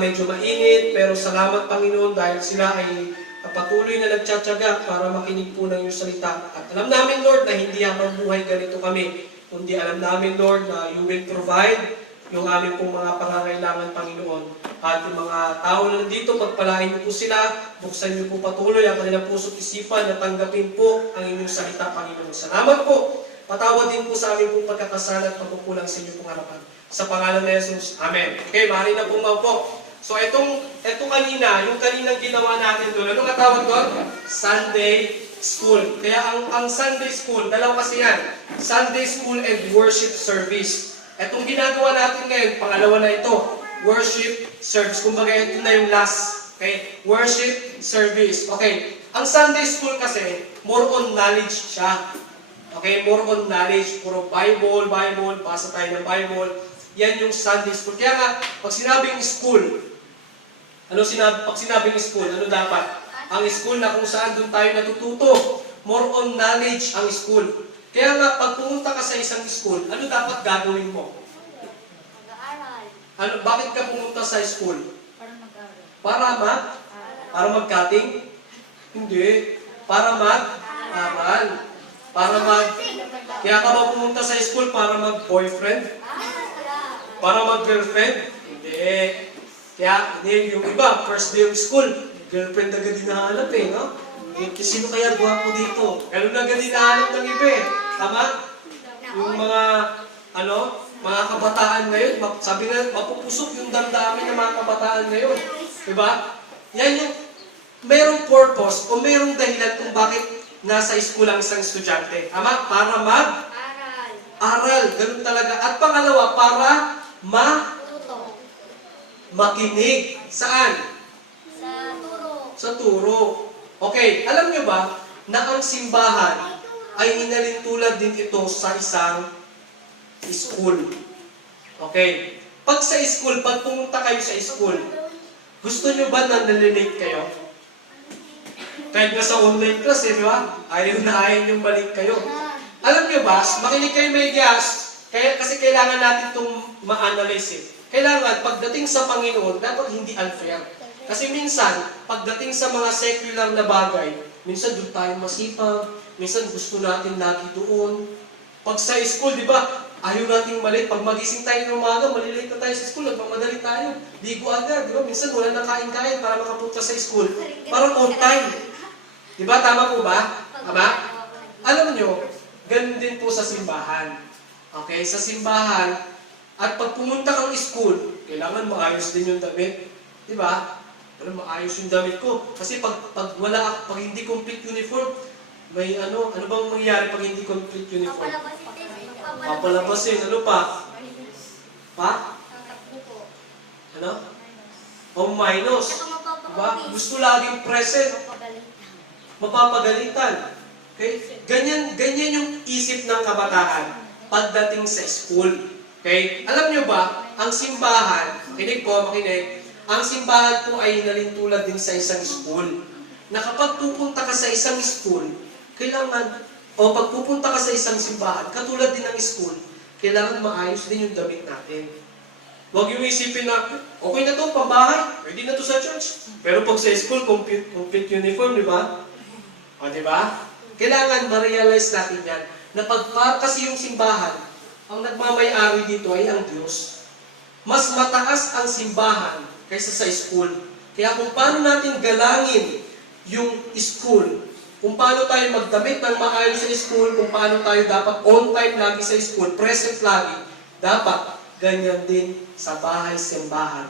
medyo mainit, pero salamat, Panginoon, dahil sila ay patuloy na nagtsatsaga para makinig po ng iyong salita. At alam namin, Lord, na hindi habang buhay ganito kami, kundi alam namin, Lord, na you will provide yung aming pong mga pangangailangan, Panginoon. At yung mga tao na nandito, pagpalain niyo po sila, buksan niyo po patuloy ang kanilang puso't isipan na tanggapin po ang inyong salita, Panginoon. Salamat po. Patawad din po sa aming pong pagkakasala at pagkukulang sa inyong pong harapan. Sa pangalan ni Jesus. Amen. Okay, maaari na pong maupo. So, ito kanina, yung kaninang ginawa natin doon, anong katawag doon? Sunday school. Kaya ang Sunday school, dalawa kasi yan. Sunday school and worship service. Etong ginagawa natin ngayon, pangalawa na ito, worship service. Kumbaga ito na yung last. Okay? Worship service. Okay. Ang Sunday school kasi, more on knowledge siya. Okay? More on knowledge. Puro Bible, basa tayo ng Bible. Yan yung Sunday school. Kaya nga, pag sinabing school, pag sinabing school, ano dapat? Ang school na kung saan doon tayo natututo. More on knowledge ang school. Kaya nga, pag pumunta ka sa isang school, ano dapat gagawin mo? Mag-aaral. Bakit ka pumunta sa school? Para mag-aaral. Para mag-cutting? Hindi. Para mag-aral. Kaya ka ba pumunta sa school para mag-boyfriend? Para mag-girlfriend? Hindi. Kaya, yung iba, first day of school, girlfriend agad hinahanap no? Sino kaya gwapo dito? Ganun agad hinahanap ng iba Tama? Yung mga kabataan ngayon, sabi nga, mapupusok yung damdamin ng mga kabataan ngayon. Diba? Yan yung, mayroong purpose o mayroong dahilan kung bakit nasa school ang isang estudyante. Tama? Para mag-aral. Ganun talaga. At pangalawa, para makinig. Saan? Sa turo. Okay, alam nyo ba na ang simbahan ay inalintulad din ito sa isang school. Okay. Pag sa school, pag pumunta kayo sa school, gusto nyo ba na nalilate kayo? Kahit nga sa online class, di ba? Ayaw yung balik kayo. Alam nyo ba, makinig kayo may gas, kasi kailangan natin itong ma-analyze Kailangan, pagdating sa Panginoon, dapat hindi unfair. Kasi minsan, pagdating sa mga secular na bagay, minsan doon tayo masipag, minsan gusto natin lagi doon. Pag sa school, di ba, ayaw nating malit. Pag magising tayo ng umaga, malilate na tayo sa school, nagmamadali tayo. Ligo agad, di ba? Minsan wala nang kain-kain para makapunta sa school. Parang on time. Di ba? Tama po ba? Tama? Alam nyo, ganun din po sa simbahan. Okay? Sa simbahan, at pag pumunta kang school, kailangan maayos din yung damit. Di ba? Pero maayos yung damit ko. Kasi pag hindi complete uniform, may ano bang mangyayari pag hindi complete uniform? Papalabasin. Ano pa? Ano? O minus. Diba? Gusto laging present. Mapapagalitan. Okay? Ganyan yung isip ng kabataan pagdating sa school. Okay? Alam nyo ba, ang simbahan, makinig, ang simbahan po ay nalintulad din sa isang school. Na kapag pupunta ka sa isang school, pag pupunta ka sa isang simbahan, katulad din ng school, kailangan maayos din yung damit natin. Huwag yung isipin na, okay na to, pambahay, pwede na to sa church. Pero pag sa school, complete uniform, di ba? O, di ba? Kailangan ma-realize natin yan, na kasi yung simbahan, ang nagmamay-ari dito ay ang Diyos. Mas mataas ang simbahan kaysa sa school. Kaya kung paano natin galangin yung school, kung paano tayo magdamit ng maayos sa school, kung paano tayo dapat on time lagi sa school, present lagi, dapat ganyan din sa bahay-simbahan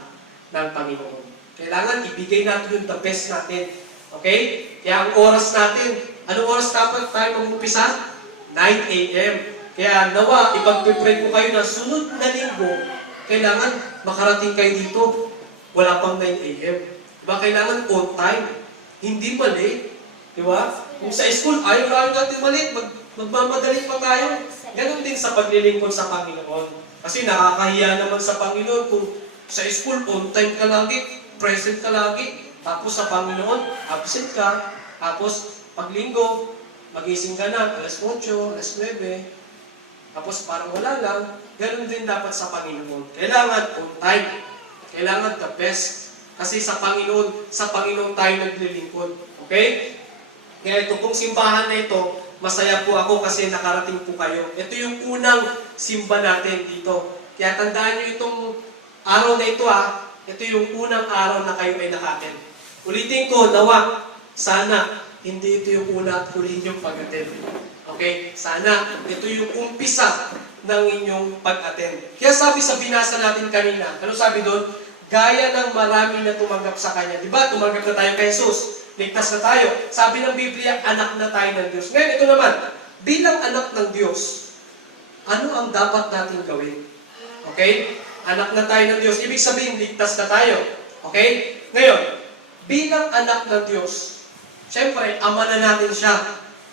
ng Panginoon. Kailangan ibigay natin yung the best natin. Okay? Kaya ang oras natin, anong oras dapat tayo mag-umpisa? 9 a.m. Kaya nawa, ipag-pray ko kayo na sunod na linggo, kailangan makarating kayo dito. Wala pang 9 a.m. Diba? Kailangan on time. Hindi mali. Diba? Kung sa school, ayaw natin mali. Magmamadali pa tayo. Ganon din sa paglilingkod sa Panginoon. Kasi nakakahiya naman sa Panginoon kung sa school, on time ka lagi, present ka lagi. Tapos sa Panginoon, absent ka. Tapos, paglinggo, magising ka na, alas 8, alas 9. Tapos parang wala lang, ganoon din dapat sa Panginoon. Kailangan on time. Kailangan the best. Kasi sa Panginoon tayo naglilingkod. Okay? Kaya ito pong simbahan na ito, masaya po ako kasi nakarating po kayo. Ito yung unang simba natin dito. Kaya tandaan nyo itong araw na ito ito yung unang araw na kayo ay nakatin. Ulitin ko, nawa, sana, hindi ito yung una at huli yung pag-attend. Okay? Sana, ito yung umpisa ng inyong pag-attend. Kaya sabi sa binasa natin kanina, ano sabi doon? Gaya ng marami na tumanggap sa Kanya. Diba? Tumanggap na tayo kay Jesus. ligtas na tayo. Sabi ng Biblia, anak na tayo ng Diyos. Ngayon, ito naman, bilang anak ng Diyos, ano ang dapat natin gawin? Okay? Anak na tayo ng Diyos. Ibig sabihin, ligtas na tayo. Okay? Ngayon, bilang anak ng Diyos, syempre, ama na natin siya.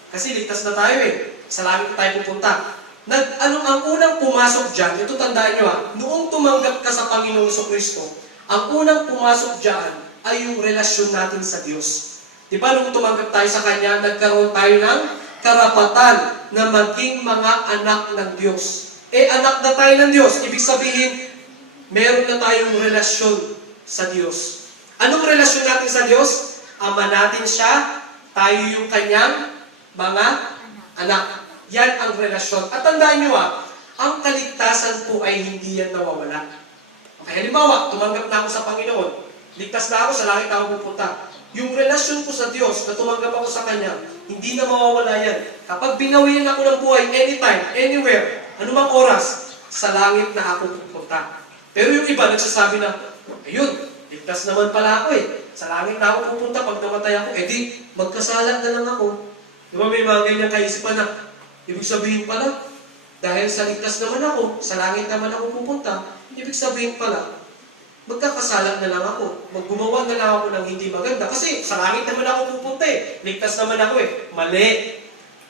Kasi ligtas na tayo eh. Sa langit tayo pupunta. Ang unang pumasok dyan, ito tandaan nyo noong tumanggap ka sa Panginoong Kristo, ang unang pumasok dyan ay yung relasyon natin sa Diyos. Diba, nung tumanggap tayo sa Kanya, nagkaroon tayo ng karapatan na maging mga anak ng Diyos. Anak na tayo ng Diyos, ibig sabihin, meron na tayong relasyon sa Diyos. Anong relasyon natin sa Diyos? Ama natin siya, tayo yung Kanyang mga anak. Yan ang relasyon. At tandaan nyo ang kaligtasan po ay hindi yan nawawala. Okay, halimbawa, tumanggap na ako sa Panginoon. Ligtas na ako, sa langit ako pupunta. Yung relasyon ko sa Diyos, na tumanggap ako sa Kanya, hindi na mawawala yan. Kapag binawian ako ng buhay, anytime, anywhere, anumang oras, sa langit na ako pupunta. Pero yung iba, nagsasabi na, ayun, ligtas naman pala ako sa langit na ako pupunta pag namatay ako, di, magkasala na lang ako. Diba may mga ganyan kaisipan na, ibig sabihin pala, dahil sa ligtas naman ako, sa langit naman ako pupunta, ibig sabihin pala, magkakasala na lang ako. Maggumawa na lang ako ng hindi maganda. Kasi sa langit naman ako pupunta ligtas naman ako Mali.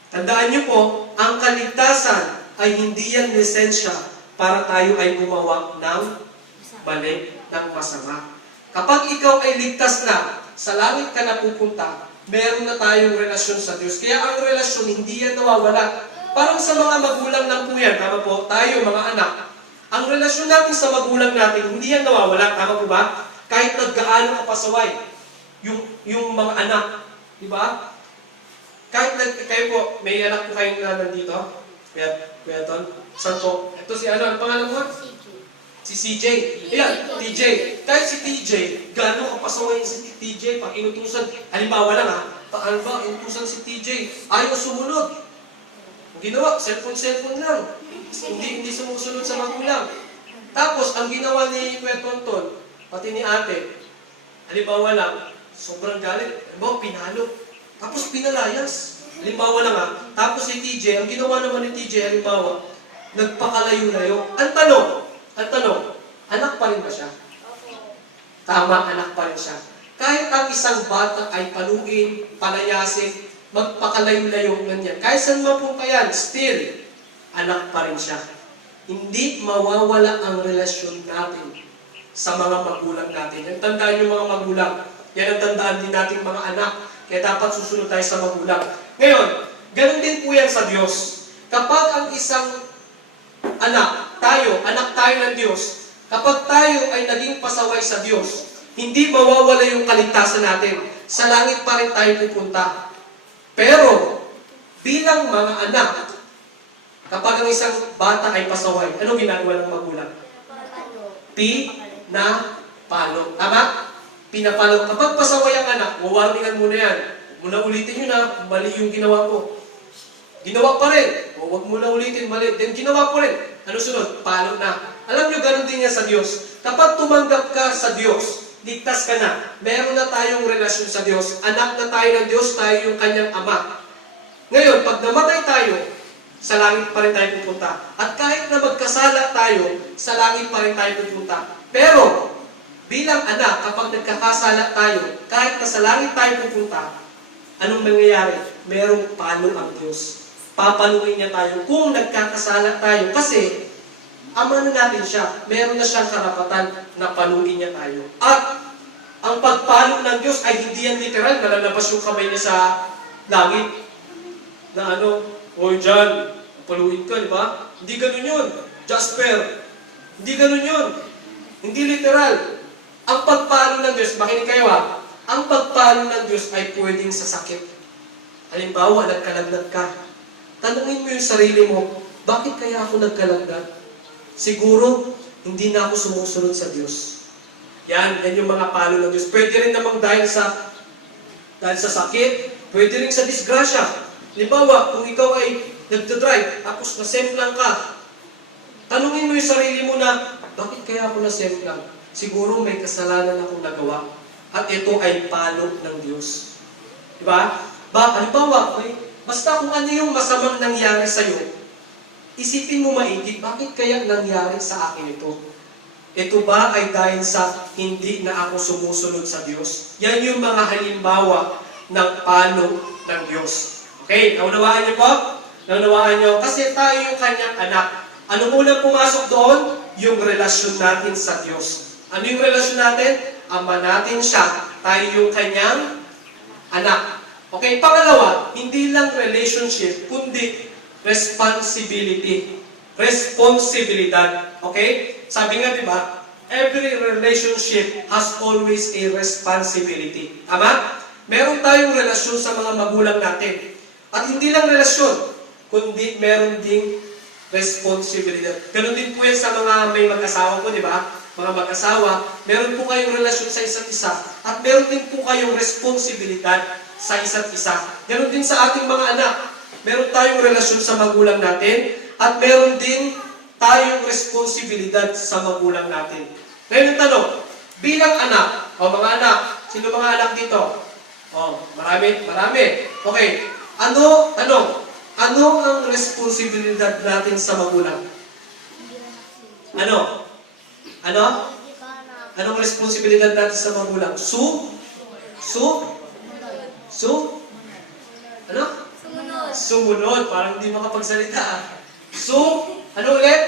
Tandaan niyo po, ang kaligtasan ay hindi yan lisensya para tayo ay gumawa ng mali, ng masama. Kapag ikaw ay ligtas na, sa langit ka na pupunta, meron na tayong relasyon sa Diyos. Kaya ang relasyon, hindi yan nawawala. Parang sa mga magulang lang po yan, tama po, tayo mga anak. Ang relasyon natin sa magulang natin, hindi yan nawawala, tama po ba? Kahit naggaano ka pasaway, yung mga anak, di ba? Kahit kayo po, may anak po kayo na nandito, Kuya Ton, saan po? Ito si ano, ang pangalan mo? Si CJ. Ayan, TJ. Kahit si TJ, gaano kapasaway si TJ pag inutusan. Halimbawa lang inutusan si TJ, ayaw sumunod. Ang ginawa, cellphone lang. Hindi sumusunod sa magulang. Tapos, ang ginawa ni Kuya Tonton, pati ni ate, halimbawa lang, sobrang galit. Halimbawa, pinalo. Tapos pinalayas. Halimbawa lang Tapos si TJ, ang ginawa naman ni TJ, halimbawa, nagpakalayo-layo. Ang tanong, anak pa rin ba siya? Tama, anak pa rin siya. Kahit ang isang bata ay paluin, palayasin, magpakalayo-layo ganyan. Kahit saan mapunta yan, still, anak pa rin siya. Hindi mawawala ang relasyon natin sa mga magulang natin. Ang tandaan yung mga magulang. Yan ang tandaan din natin mga anak. Kaya dapat susunod tayo sa magulang. Ngayon, ganun din po yan sa Diyos. Kapag ang isang anak tayo ng Diyos, kapag tayo ay naging pasaway sa Diyos, hindi mawawala yung kaligtasan natin. Sa langit pa rin tayo pupunta. Pero, bilang mga anak, kapag ang isang bata ay pasaway, ano ginagawa ng magulang? Pinapalo. Tama? Pinapalo. Kapag pasaway ang anak, wawarningan mo na yan. Huwag mo na ulitin yun mali yung ginawa mo. Ginawa pa rin. Huwag mo na ulitin, mali. Then ginawa pa rin. Ano sunod? Palo na. Alam nyo, ganun din yan sa Diyos. Kapag tumanggap ka sa Diyos, ligtas ka na. Meron na tayong relasyon sa Diyos. Anak na tayo ng Diyos, tayo yung kanyang ama. Ngayon, pag namatay tayo, sa langit pa rin tayo pupunta. At kahit na magkasala tayo, sa langit pa rin tayo pupunta. Pero, bilang anak, kapag nagkakasala tayo, kahit na sa langit tayo pupunta, anong mangyayari? Merong palo ang Diyos. Papaluin niya tayo kung nagkakasala tayo. Kasi, ama na natin siya. Meron na siyang karapatan na paluin niya tayo. At, ang pagpalo ng Diyos ay hindi yan literal. Nalalabas yung kamay niya sa langit. Na Oy, John, paluin ka, di ba? Hindi ganun yun. Jasper, hindi ganun yun. Hindi literal. Ang pagpalo ng Diyos, makinig kayo ang pagpalo ng Diyos ay pwedeng sa sakit. Halimbawa, nagkalagnat ka. Tanungin mo yung sarili mo, bakit kaya ako nagkalagnat? Siguro, hindi na ako sumusunod sa Diyos. Yan yung mga palo ng Diyos. Pwede rin namang dahil sa sakit, pwede rin sa disgrasya. Halimbawa, kung ikaw ay nagdadrive, tapos nasemplang ka, tanungin mo yung sarili mo na, bakit kaya ako nasemplang? Siguro may kasalanan akong nagawa. At ito ay palo ng Diyos. Diba? Halimbawa, basta kung ano yung masamang nangyari sa'yo, isipin mo maigi, bakit kaya nangyari sa akin ito? Ito ba ay dahil sa hindi na ako sumusunod sa Diyos? Yan yung mga halimbawa ng palo ng Diyos. Okay, naunawaan niyo po? Naunawaan niyo? Kasi tayo yung kanyang anak. Ano unang pumasok doon? Yung relasyon natin sa Diyos. Ano yung relasyon natin? Ama natin siya. Tayo yung kanyang anak. Okay, pangalawa, hindi lang relationship, kundi responsibility. Responsibilidad. Okay? Sabi nga, di ba? Every relationship has always a responsibility. Tama? Meron tayong relasyon sa mga magulang natin. At hindi lang relasyon, kundi meron ding responsibilidad. Ganon din po yan sa mga may mag-asawa po, di ba? Mga mag-asawa, meron po kayong relasyon sa isa't isa at meron din po kayong responsibilidad sa isa't isa. Ganon din sa ating mga anak. Meron tayong relasyon sa magulang natin at meron din tayong responsibilidad sa magulang natin. Ngayon ang tanong, bilang anak, o mga anak, sino mga anak dito? Marami. Okay, ano ang responsibilidad natin sa magulang? Ano? Anong responsibilidad natin sa magulang? Ano? Sumunod. Parang hindi makapagsalita. Ano ulit?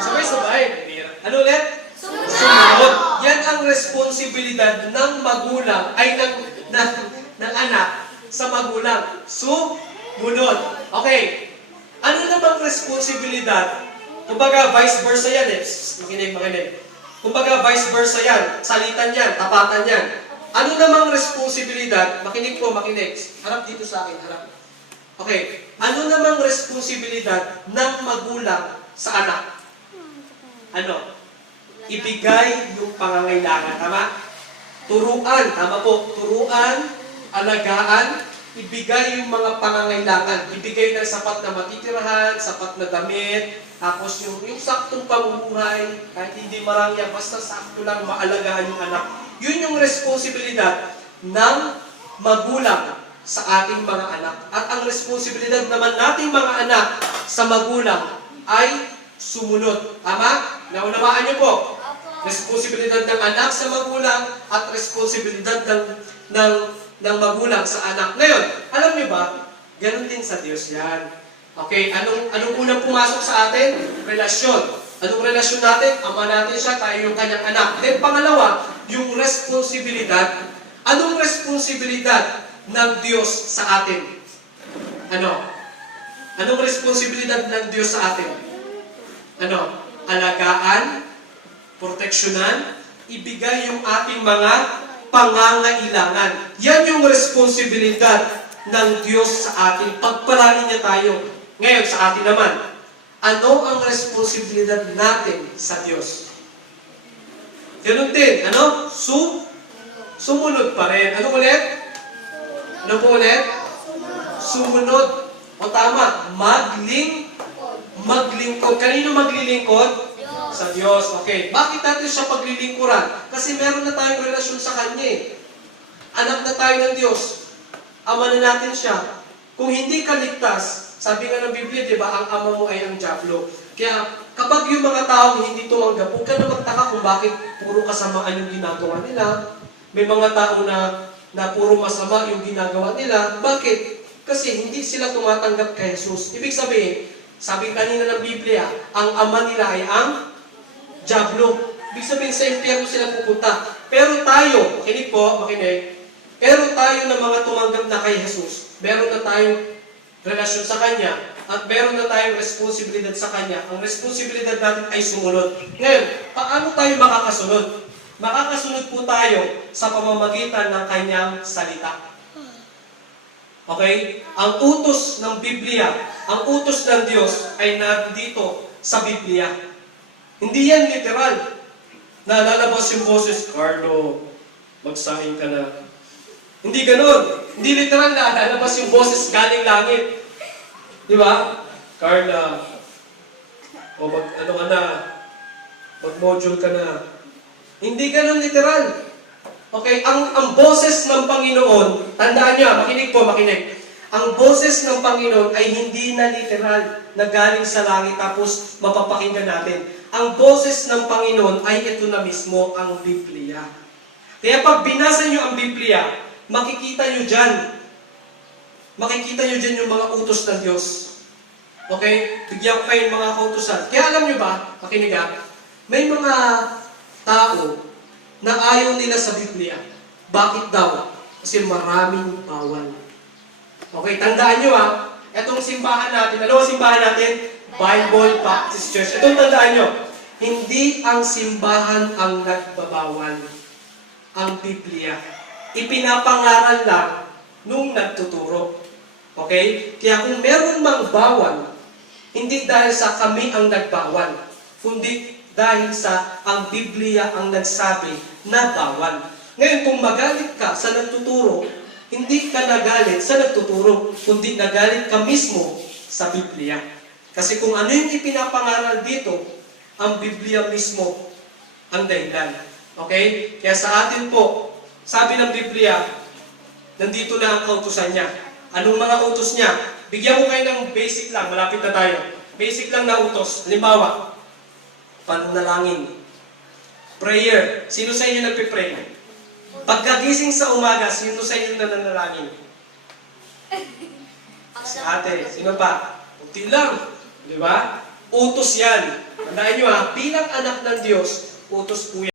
Sabay-sabay. Ano ulit? Sumunod. Yan ang responsibilidad ng magulang, ay ng anak sa magulang. Sumunod. Okay. Ano namang responsibilidad? Kumbaga, vice versa yan eh. Makinig. Kumbaga, vice versa yan. Salitan yan, tapatan yan. Ano namang responsibilidad? Makinig. Harap dito sa akin, harap. Okay. Ano namang responsibilidad ng magulang sa anak? Ano? Ibigay yung pangangailangan. Tama? Turuan. Tama po. Turuan, alagaan, ibigay yung mga pangangailangan. Ibigay ng sapat na matitirahan, sapat na damit, tapos yung saktong pamumuhay, kahit hindi marami yan, basta sakto lang maalagaan yung anak. Yun yung responsibilidad ng magulang sa ating mga anak. At ang responsibilidad naman nating mga anak sa magulang ay sumunod. Tama? Naunawaan niyo po. Responsibilidad ng anak sa magulang at responsibilidad ng magulang sa anak. Ngayon, alam niyo ba, ganun din sa Diyos yan. Okay, anong unang pumasok sa atin? Relasyon. Anong relasyon natin? Ama natin siya, tayo yung kanyang anak. Then pangalawa, yung responsibilidad. Anong responsibilidad ng Diyos sa atin? Anong responsibilidad ng Diyos sa atin? Alagaan, proteksyonan, ibigay yung ating mga pangangailangan. Yan yung responsibilidad ng Diyos sa atin. Pagpalain niya tayo. Ngayon, sa atin naman, ano ang responsibilidad natin sa Diyos? Ganun din. Sumunod pa rin. Ano ulit? Ano po ulit? Sumunod. O tama, maglingkod. Kanino maglilingkod? Sa Diyos. Okay. Bakit natin siya paglilingkuran? Kasi meron na tayong relasyon sa Kanya eh. Anak na tayo ng Diyos. Ama na natin siya. Kung hindi ka ligtas, sabi nga ng Biblia, di ba, ang ama mo ay ang diablo. Kaya kapag yung mga taong hindi tumanggap, huwag ka na magtaka kung bakit puro kasamaan yung ginagawa nila. May mga tao na puro masama yung ginagawa nila. Bakit? Kasi hindi sila tumatanggap kay Jesus. Ibig sabihin, sabi kanina ng Biblia, ang ama nila ay ang diablo. Ibig sabihin sa impyerno sila pupunta. Pero tayo, makinig, pero tayo na mga tumanggap na kay Jesus, meron na tayong relasyon sa Kanya, at meron na tayong responsibilidad sa Kanya. Ang responsibilidad natin ay sumunod. Ngayon, paano tayo makakasunod? Makakasunod po tayo sa pamamagitan ng Kanyang salita. Okay? Ang utos ng Biblia, ang utos ng Diyos ay nandito sa Biblia. Hindi yan literal. Na lalabas yung boses, Carlo, magsahin ka na. Hindi ganun. Hindi literal na lalabas yung boses galing langit. Di ba? Carla, o mag-module ka na. Hindi ganun literal. Okay, ang boses ng Panginoon, tandaan niyo, makinig po, makinig. Ang boses ng Panginoon ay hindi na literal na galing sa langit tapos mapapakinggan natin. Ang boses ng Panginoon ay ito na mismo, ang Biblia. Kaya pag binasa niyo ang Biblia, makikita niyo dyan yung mga utos ng Diyos. Okay? Bigyan ko kayo ng mga kautusan. Kaya alam niyo ba, makinig may mga tao na ayaw nila sa Biblia. Bakit daw? Kasi maraming bawal. Okay, tandaan nyo itong simbahan natin, ano ang simbahan natin? Bible Baptist Church. Itong tandaan nyo, hindi ang simbahan ang nagbabawal. Ang Biblia. Ipinapangaral lang nung nagtuturo. Okay? Kaya kung meron mang bawal, hindi dahil sa kami ang nagbawal, kundi dahil sa ang Biblia ang nagsabi na bawal. Ngayon, kung magalit ka sa nagtuturo, hindi ka nagalit sa nagtuturo, kundi nagalit ka mismo sa Biblia. Kasi kung ano yung ipinapangaral dito, ang Biblia mismo ang dahilan. Okay? Kaya sa atin po, sabi ng Biblia, nandito na ang kautusan niya. Anong mga utos niya? Bigyan ko kayo ng basic lang, malapit na tayo. Basic lang na utos. Halimbawa, pananalangin. Prayer. Sino sa inyo nagpe-pray? Pagkagising sa umaga, sino sa inyo nananalangin? Ate, sino pa? Kunti lang. Di ba? Utos yan. Tandaan nyo bilang anak ng Diyos, utos po yan.